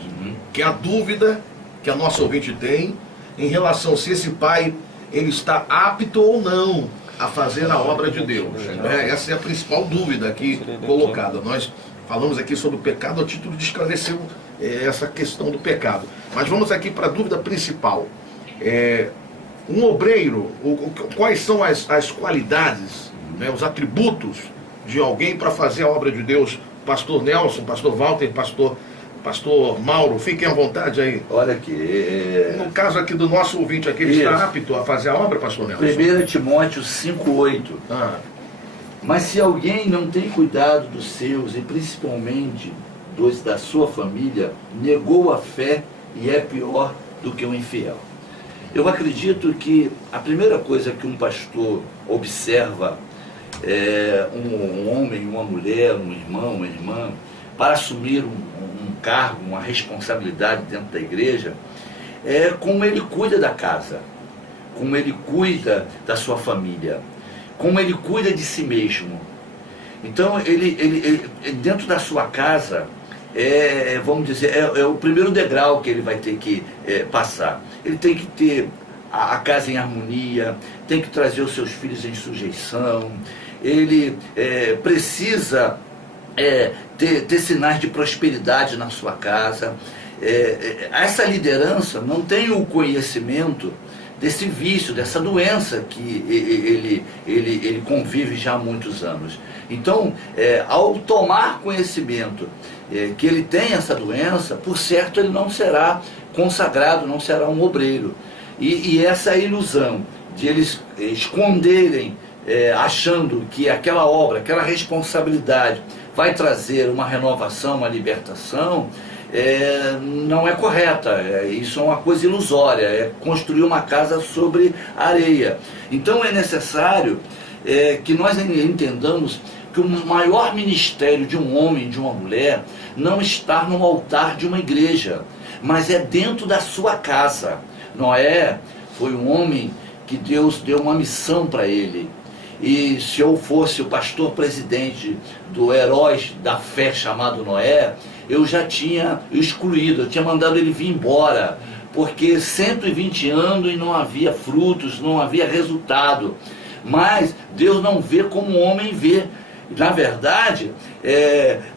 que é a dúvida que a nossa ouvinte tem em relação se esse pai ele está apto ou não a fazer a obra de Deus. Né? Essa é a principal dúvida aqui colocada. Nós falamos aqui sobre o pecado a título de esclarecer essa questão do pecado. Mas vamos aqui para a dúvida principal. Um obreiro, quais são as qualidades, né, os atributos de alguém para fazer a obra de Deus? Pastor Nelson, pastor Walter, pastor Mauro, fiquem à vontade aí. Olha aqui. No caso aqui do nosso ouvinte aqui, ele está apto a fazer a obra, pastor Nelson? 1 Timóteo 5,8. Mas se alguém não tem cuidado dos seus, e principalmente dos da sua família, negou a fé e é pior do que um infiel. Eu acredito que a primeira coisa que um pastor observa um homem, uma mulher, um irmão, uma irmã, para assumir um cargo, uma responsabilidade dentro da igreja, é como ele cuida da casa, como ele cuida da sua família, como ele cuida de si mesmo. Então, ele dentro da sua casa, vamos dizer, é o primeiro degrau que ele vai ter que passar. Ele tem que ter a casa em harmonia, tem que trazer os seus filhos em sujeição, ele precisa ter sinais de prosperidade na sua casa. Essa liderança não tem o conhecimento desse vício, dessa doença que ele convive já há muitos anos. Então, ao tomar conhecimento que ele tem essa doença, por certo ele não será consagrado, não será um obreiro. E essa ilusão de eles esconderem, achando que aquela obra, aquela responsabilidade vai trazer uma renovação, uma libertação, não é correta. Isso é uma coisa ilusória, é construir uma casa sobre areia. Então é necessário que nós entendamos que o maior ministério de um homem, de uma mulher, não está no altar de uma igreja, mas é dentro da sua casa. Noé foi um homem que Deus deu uma missão para ele. E se eu fosse o pastor presidente do herói da fé chamado Noé, eu já tinha excluído, eu tinha mandado ele vir embora, porque 120 anos e não havia frutos, não havia resultado. Mas Deus não vê como o homem vê. Na verdade,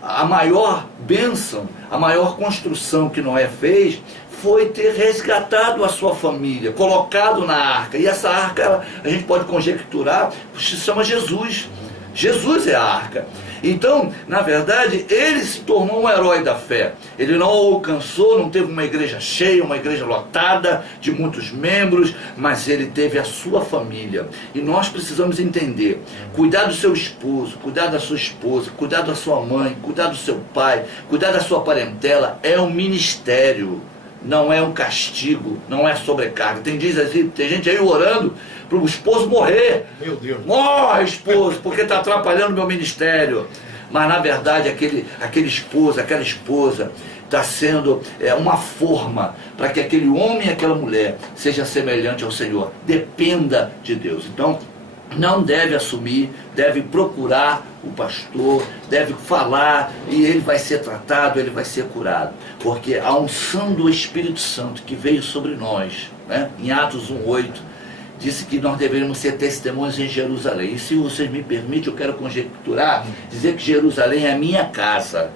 a maior bênção, a maior construção que Noé fez foi ter resgatado a sua família, colocado na arca. E essa arca, a gente pode conjecturar, se chama Jesus. Jesus é a arca. Então, na verdade, ele se tornou um herói da fé. Ele não alcançou, não teve uma igreja cheia, uma igreja lotada, de muitos membros, mas ele teve a sua família. E nós precisamos entender, cuidar do seu esposo, cuidar da sua esposa, cuidar da sua mãe, cuidar do seu pai, cuidar da sua parentela, é um ministério. Não é um castigo, não é sobrecarga. Tem gente aí orando para o esposo morrer. Meu Deus. Morre, esposo, porque está atrapalhando o meu ministério. Mas na verdade aquele esposo, aquela esposa está sendo uma forma para que aquele homem e aquela mulher seja semelhante ao Senhor. Dependa de Deus. Então, não deve assumir, deve procurar o pastor, deve falar, e ele vai ser tratado, ele vai ser curado. Porque a unção do Espírito Santo que veio sobre nós, né, em Atos 1:8, disse que nós deveríamos ser testemunhas em Jerusalém. E se vocês me permitem, eu quero conjecturar, dizer que Jerusalém é a minha casa.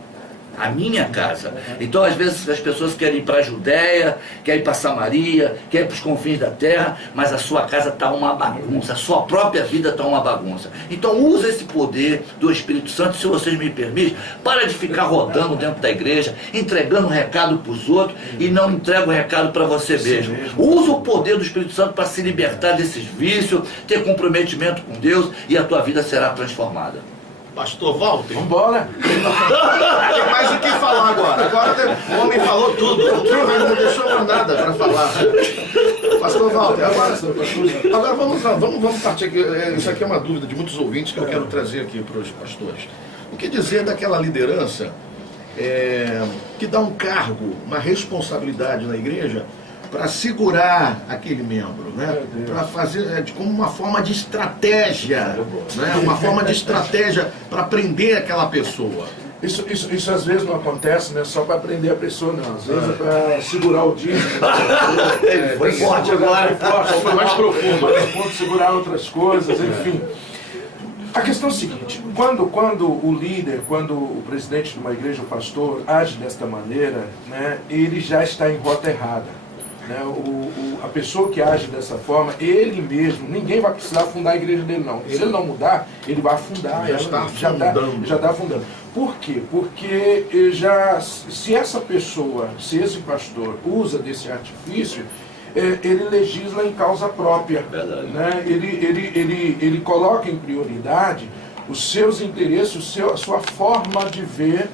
A minha casa. Então, às vezes, as pessoas querem ir para a Judéia, querem ir para Samaria, querem ir para os confins da terra, mas a sua casa está uma bagunça, a sua própria vida está uma bagunça. Então, use esse poder do Espírito Santo, se vocês me permitem, para de ficar rodando dentro da igreja, entregando um recado para os outros e não entrega o recado para você mesmo. Use o poder do Espírito Santo para se libertar desses vícios, ter comprometimento com Deus e a tua vida será transformada. Pastor Walter. Vamos embora. Tem mais o que falar agora. Agora o homem falou tudo. Não deixou mais nada para falar. Pastor Walter, agora vamos partir aqui. Isso aqui é uma dúvida de muitos ouvintes que eu quero trazer aqui para os pastores. O que dizer daquela liderança que dá um cargo, uma responsabilidade na igreja para segurar aquele membro, né? Para fazer como uma forma de estratégia, né? Uma forma de estratégia para prender aquela pessoa. Isso às vezes não acontece, né? Só para prender a pessoa, não. Às vezes é para segurar o dízimo. Foi forte agora. Foi mais profundo, segurar outras coisas, enfim. A questão é a seguinte, quando o líder, quando o presidente de uma igreja, o pastor, age desta maneira, né, ele já está em rota errada. né? A pessoa que age dessa forma, ele mesmo, ninguém vai precisar fundar a igreja dele não. Se ele não mudar, ele vai afundar. Já está afundando. Por quê? Porque se essa pessoa, se esse pastor usa desse artifício, ele legisla em causa própria. Verdade. Né? Ele coloca em prioridade os seus interesses, a sua forma de ver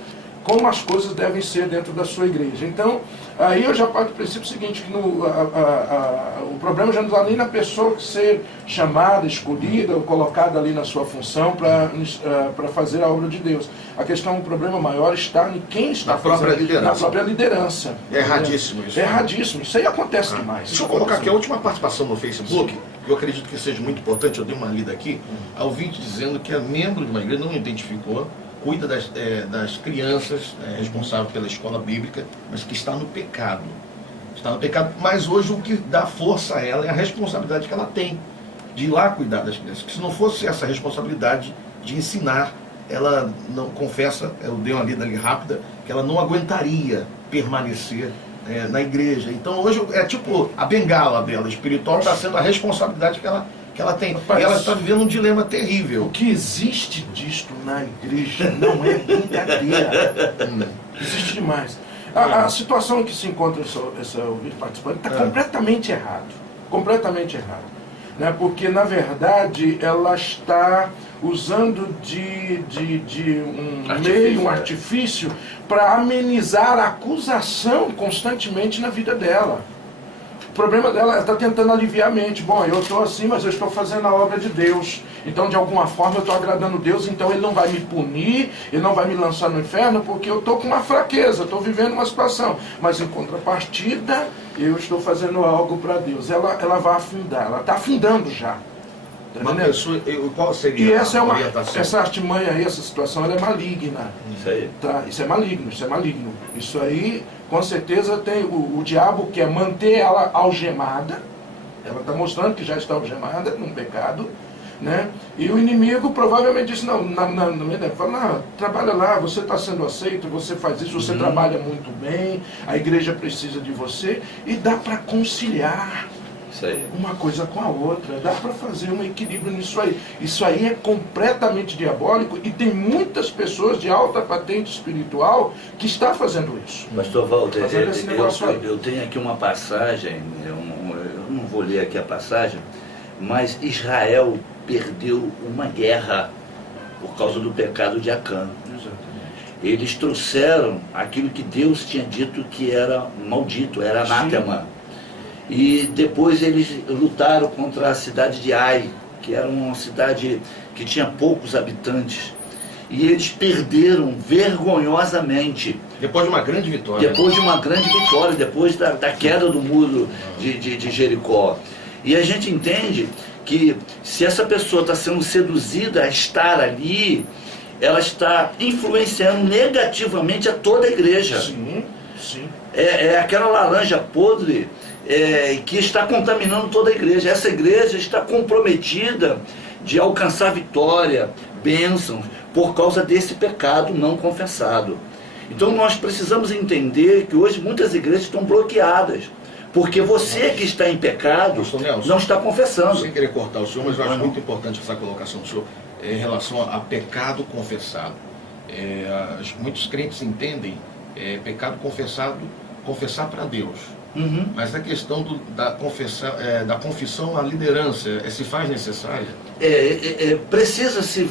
como as coisas devem ser dentro da sua igreja. Então, aí eu já parto do princípio seguinte, que o problema já não está nem na pessoa ser chamada, escolhida ou colocada ali na sua função para fazer a obra de Deus. O problema maior está em quem está na própria liderança. Na própria liderança. É erradíssimo isso. É erradíssimo. Isso aí acontece demais. Deixa eu colocar aqui a última participação no Facebook, que eu acredito que seja muito importante, eu dei uma lida aqui, a ouvinte dizendo que é membro de uma igreja, não identificou, cuida das crianças, é responsável pela escola bíblica, mas que está no pecado. Está no pecado, mas hoje o que dá força a ela é a responsabilidade que ela tem de ir lá cuidar das crianças. Que se não fosse essa responsabilidade de ensinar, ela não confessa, eu dei uma lida ali rápida, que ela não aguentaria permanecer na igreja. Então hoje é tipo a bengala dela espiritual, está sendo a responsabilidade que ela tem. Rapaz, e ela está vivendo um dilema terrível. O que existe disto na igreja não é brincadeira. Existe demais. A situação em que se encontra essa ouvinte participante está completamente errado. Completamente errado. Né? Porque, na verdade, ela está usando de um artifício para amenizar a acusação constantemente na vida dela. O problema dela, ela está tentando aliviar a mente. Bom, eu estou assim, mas eu estou fazendo a obra de Deus. Então, de alguma forma, eu estou agradando Deus, então Ele não vai me punir, Ele não vai me lançar no inferno, porque eu estou com uma fraqueza, estou vivendo uma situação. Mas, em contrapartida, eu estou fazendo algo para Deus. Ela vai afundar, ela está afundando já. Uma pessoa, qual seria e essa artimanha aí, essa situação, ela é maligna. Isso aí. Tá? Isso é maligno. Isso aí, com certeza, tem o diabo quer manter ela algemada. Ela está mostrando que já está algemada num pecado. Né? E o inimigo provavelmente disse, fala, trabalha lá, você está sendo aceito, você faz isso, você trabalha muito bem, a igreja precisa de você, e dá para conciliar uma coisa com a outra, dá para fazer um equilíbrio nisso aí. Isso aí é completamente diabólico e tem muitas pessoas de alta patente espiritual que está fazendo isso. Pastor Walter, eu tenho aqui uma passagem, eu não vou ler aqui a passagem, mas Israel perdeu uma guerra por causa do pecado de Acã. Eles trouxeram aquilo que Deus tinha dito que era maldito, era anátema. E depois eles lutaram contra a cidade de Ai, que era uma cidade que tinha poucos habitantes. E eles perderam vergonhosamente. Depois de uma grande vitória. Depois da queda do muro de Jericó. E a gente entende que se essa pessoa está sendo seduzida a estar ali, ela está influenciando negativamente a toda a igreja. Sim. É aquela laranja podre que está contaminando toda a igreja. Essa igreja está comprometida de alcançar vitória, bênçãos, por causa desse pecado não confessado. Então nós precisamos entender que hoje muitas igrejas estão bloqueadas. Porque você que está em pecado não está confessando. Sem querer cortar o senhor, mas eu acho muito importante essa colocação do senhor em relação a pecado confessado. Muitos crentes entendem pecado confessar para Deus. Mas a questão da confissão à liderança se faz necessária? Precisa-se,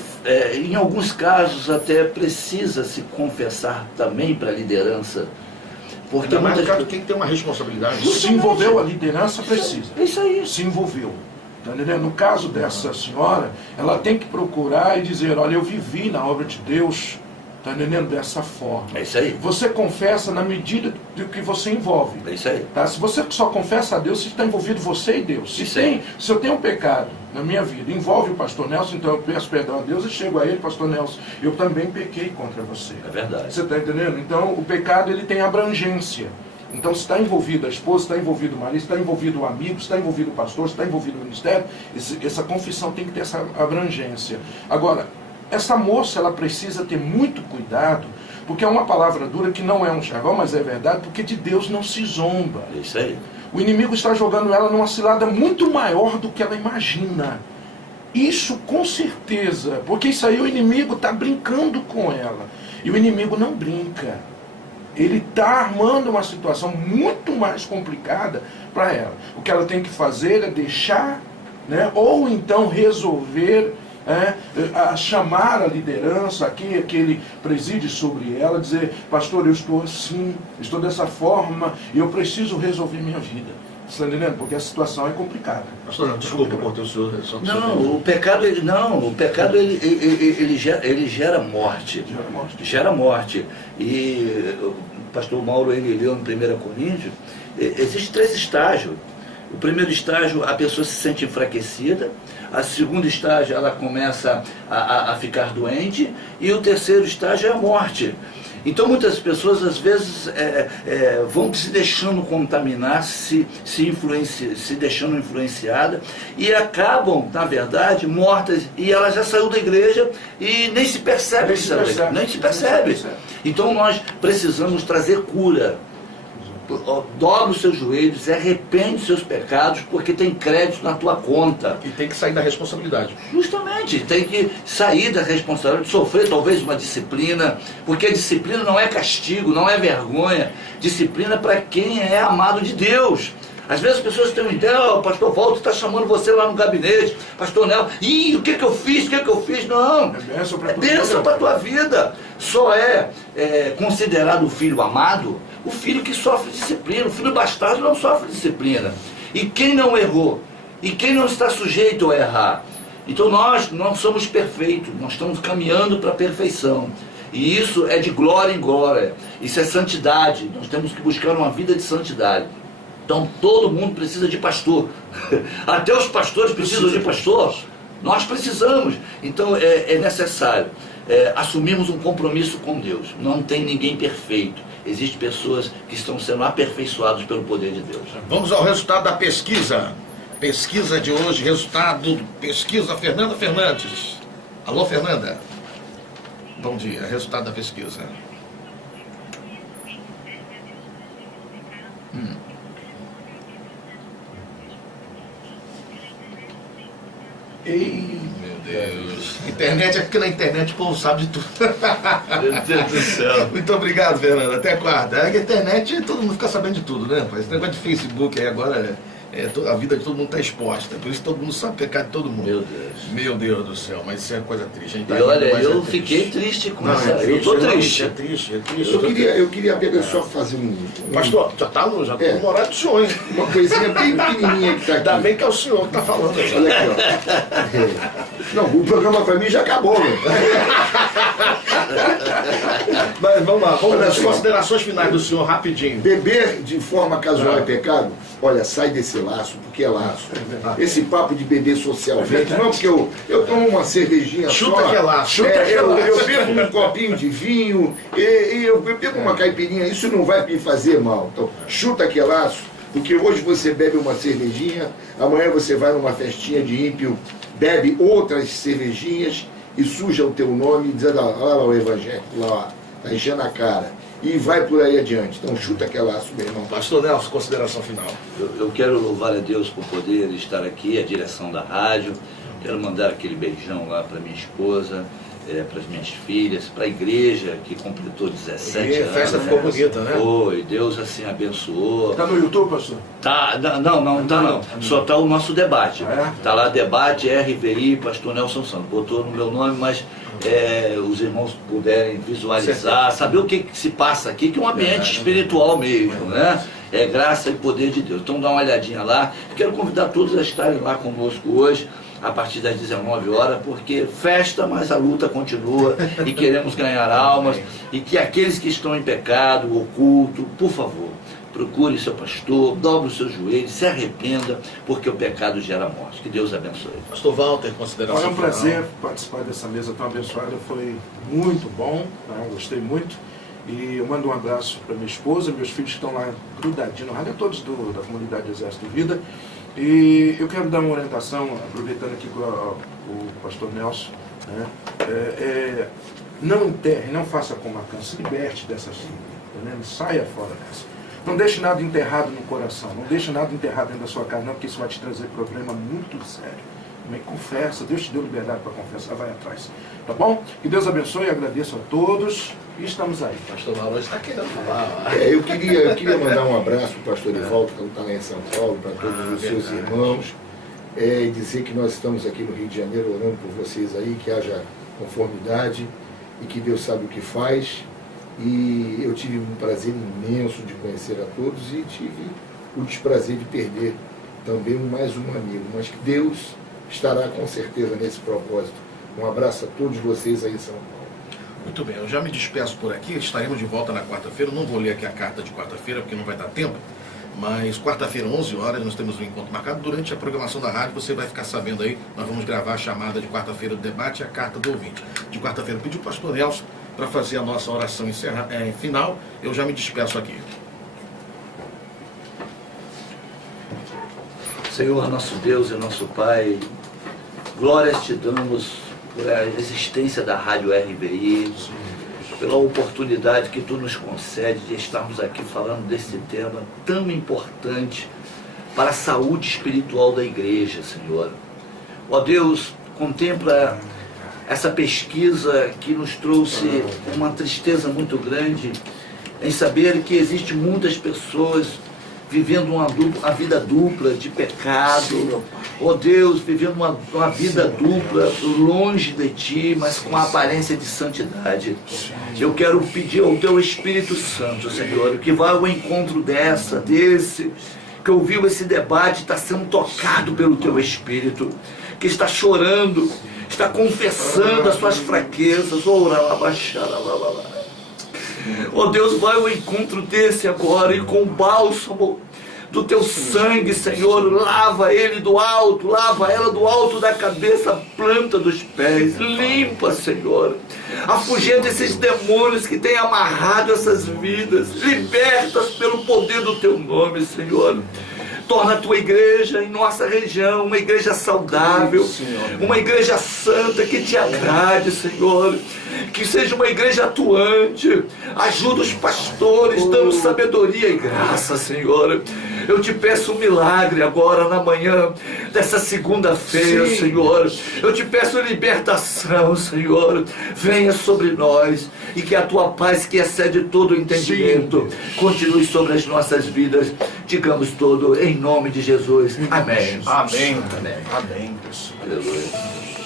em alguns casos até precisa-se confessar também para a liderança. Porque ainda mais tem que ter uma responsabilidade. Se envolveu a liderança, precisa. Isso aí. Se envolveu. Tá entendendo? No caso dessa senhora, ela tem que procurar e dizer, olha, eu vivi na obra de Deus, tá entendendo? Dessa forma. É isso aí. Você confessa na medida do que você envolve. É isso aí. Tá? Se você só confessa a Deus, se está envolvido você e Deus. Se eu tenho um pecado na minha vida, envolve o pastor Nelson, então eu peço perdão a Deus e chego a ele, pastor Nelson, eu também pequei contra você. É verdade. Você está entendendo? Então o pecado ele tem abrangência. Então se está envolvido a esposa, se está envolvido o marido, se está envolvido o amigo, se está envolvido o pastor, se está envolvido o ministério, essa confissão tem que ter essa abrangência. Agora, essa moça ela precisa ter muito cuidado, porque é uma palavra dura que não é um chavão, mas é verdade, porque de Deus não se zomba. É isso aí. o inimigo está jogando ela numa cilada muito maior do que ela imagina. Isso com certeza, porque isso aí o inimigo está brincando com ela. E o inimigo não brinca. Ele está armando uma situação muito mais complicada para ela. O que ela tem que fazer é deixar, né, ou então resolver, chamar a liderança, que ele preside sobre ela, dizer: pastor, eu estou assim, estou dessa forma, e eu preciso resolver minha vida. Você está entendendo? Porque a situação é complicada. Pastor, desculpa por ter o senhor. Não, o pecado, ele gera morte. Gera morte. E o pastor Mauro, ele leu em 1 Coríntios, existem 3 estágios. O primeiro estágio, a pessoa se sente enfraquecida. A segundo estágio, ela começa a ficar doente. E o terceiro estágio é a morte. Então muitas pessoas às vezes vão se deixando contaminar, se deixando influenciada, e acabam, na verdade, mortas, e ela já saiu da igreja e nem se percebe. Nem se percebe. Então nós precisamos trazer cura. Dobra os seus joelhos, arrepende os seus pecados, porque tem crédito na tua conta. E tem que sair da responsabilidade. Justamente, tem que sair da responsabilidade, sofrer talvez uma disciplina, porque a disciplina não é castigo, não é vergonha. Disciplina para quem é amado de Deus. Às vezes as pessoas têm uma ideia: o pastor Walter está chamando você lá no gabinete, pastor Nel, o que eu fiz? Não, é bênção para a tua vida. Só é considerado o filho amado o filho que sofre disciplina. O filho bastardo não sofre disciplina. E quem não errou? E quem não está sujeito a errar? Então nós não somos perfeitos, nós estamos caminhando para a perfeição. E isso é de glória em glória. Isso é santidade. Nós temos que buscar uma vida de santidade. Então todo mundo precisa de pastor. Até os pastores precisam de pastor. Nós precisamos. Então é necessário assumirmos um compromisso com Deus. Não tem ninguém perfeito. Existem pessoas que estão sendo aperfeiçoadas pelo poder de Deus. Vamos ao resultado da pesquisa. Pesquisa de hoje, resultado, pesquisa Fernanda Fernandes. Alô, Fernanda. Bom dia, resultado da pesquisa. Ei, meu Deus. Internet, aqui na internet o povo sabe de tudo. Meu Deus do céu. Muito obrigado, Fernanda. Até quarta. A internet, todo mundo fica sabendo de tudo, né? Esse negócio de Facebook aí agora, a vida de todo mundo está exposta. Por isso todo mundo sabe o pecado de todo mundo. Meu Deus. Meu Deus do céu, mas isso é coisa triste. E olha, eu fiquei triste com essa. Eu estou triste. É triste. Eu queria apenas só fazer um... Pastor, já está no horário do senhor, hein? Uma coisinha bem pequenininha que está aqui. Ainda bem que é o senhor que está falando. Olha aqui, ó. Não, o programa para mim já acabou, meu. Mas vamos lá, vamos Olha nas só. considerações finais do senhor, rapidinho. Beber de forma casual é pecado? Olha, sai desse laço, porque é laço. Esse papo de beber socialmente, não porque eu tomo uma cervejinha Chuta só. que é laço, chuta que é eu laço. bebo um copinho de vinho, e eu bebo uma caipirinha, isso não vai me fazer mal. Então, chuta que é laço, porque hoje você bebe uma cervejinha, amanhã você vai numa festinha de ímpio, bebe outras cervejinhas e suja o teu nome, dizendo: olha lá o evangélico, lá, tá enchendo a cara. E vai por aí adiante. Então chuta aquela laço, meu irmão. Pastor Nelson, consideração final. Eu quero louvar a Deus por poder estar aqui, a direção da rádio. Quero mandar aquele beijão lá para minha esposa, para as minhas filhas, para a igreja que completou 17 anos. A festa ficou bonita, né? Foi, Deus assim abençoou. Está no YouTube, pastor? Tá, não tá. Só tá o nosso debate. É? Tá lá debate RVI, pastor Nelson Santos. Botou no meu nome, mas os irmãos puderem visualizar, saber o que se passa aqui, que é um ambiente espiritual mesmo, né? É graça e poder de Deus. Então dá uma olhadinha lá. Quero convidar todos a estarem lá conosco hoje, a partir das 19 horas, porque festa, mas a luta continua e queremos ganhar almas, e que aqueles que estão em pecado, oculto, por favor, procure seu pastor, dobre os seus joelhos, se arrependa, porque o pecado gera morte. Que Deus abençoe. Pastor Walter, consideração Olha, é um final. prazer participar dessa mesa tão abençoada, foi muito bom, tá? Gostei muito. E eu mando um abraço para minha esposa, meus filhos que estão lá grudadinhos, a todos da comunidade Exército Vida. E eu quero dar uma orientação, aproveitando aqui com o pastor Nelson, né? Não enterre, não faça como a câncer, se liberte dessa síndrome, entendeu? Saia fora dessa. Não deixe nada enterrado no coração, não deixe nada enterrado dentro da sua casa, não, porque isso vai te trazer problema muito sério. Amém? Confessa, Deus te deu liberdade para confessar, vai atrás. Tá bom? Que Deus abençoe, agradeço a todos e estamos aí. Pastor Mauro está querendo falar. Eu queria mandar um abraço para o pastor Ivaldo, que está lá em São Paulo, para todos os seus irmãos, e dizer que nós estamos aqui no Rio de Janeiro orando por vocês aí, que haja conformidade e que Deus sabe o que faz. E eu tive um prazer imenso de conhecer a todos e tive o desprazer de perder também mais um amigo, mas que Deus estará com certeza nesse propósito. Um abraço a todos vocês aí em São Paulo. Muito bem, eu já me despeço por aqui, estaremos de volta na quarta-feira, não vou ler aqui a carta de quarta-feira porque não vai dar tempo, mas quarta-feira, 11 horas, nós temos um encontro marcado. Durante a programação da rádio, você vai ficar sabendo aí, nós vamos gravar a chamada de quarta-feira do debate e a carta do ouvinte. De quarta-feira, pedi o pastor Nelson para fazer a nossa oração final, eu já me despeço aqui. Senhor, nosso Deus e nosso Pai, glórias te damos por a existência da Rádio RBI, pela oportunidade que Tu nos concede de estarmos aqui falando desse tema tão importante para a saúde espiritual da igreja, Senhor. Ó Deus, contempla essa pesquisa que nos trouxe uma tristeza muito grande em saber que existem muitas pessoas vivendo uma vida dupla de pecado. Ó Deus, vivendo uma vida dupla, longe de Ti, mas com a aparência de santidade. Eu quero pedir ao Teu Espírito Santo, Senhor, que vá ao encontro desse, que ouviu esse debate, está sendo tocado pelo Teu Espírito, que está chorando, está confessando as suas fraquezas. Oh Deus, vai ao encontro desse agora e com o bálsamo do Teu sangue, Senhor, lava ele do alto, lava ela do alto da cabeça à planta dos pés, limpa, Senhor, afugenta esses demônios que têm amarrado essas vidas, libertas pelo poder do Teu nome, Senhor. Torna a Tua igreja em nossa região uma igreja saudável, uma igreja santa que Te agrade, Senhor. Que seja uma igreja atuante. Ajuda os pastores, dando sabedoria e graça, Senhor. Eu Te peço um milagre agora na manhã dessa segunda-feira, Senhor. Eu Te peço libertação, Senhor. Venha sobre nós e que a Tua paz, que excede todo o entendimento, continue sobre as nossas vidas. Digamos todo em nome de Jesus. Amém. Amém. Amém. Amém. Aleluia.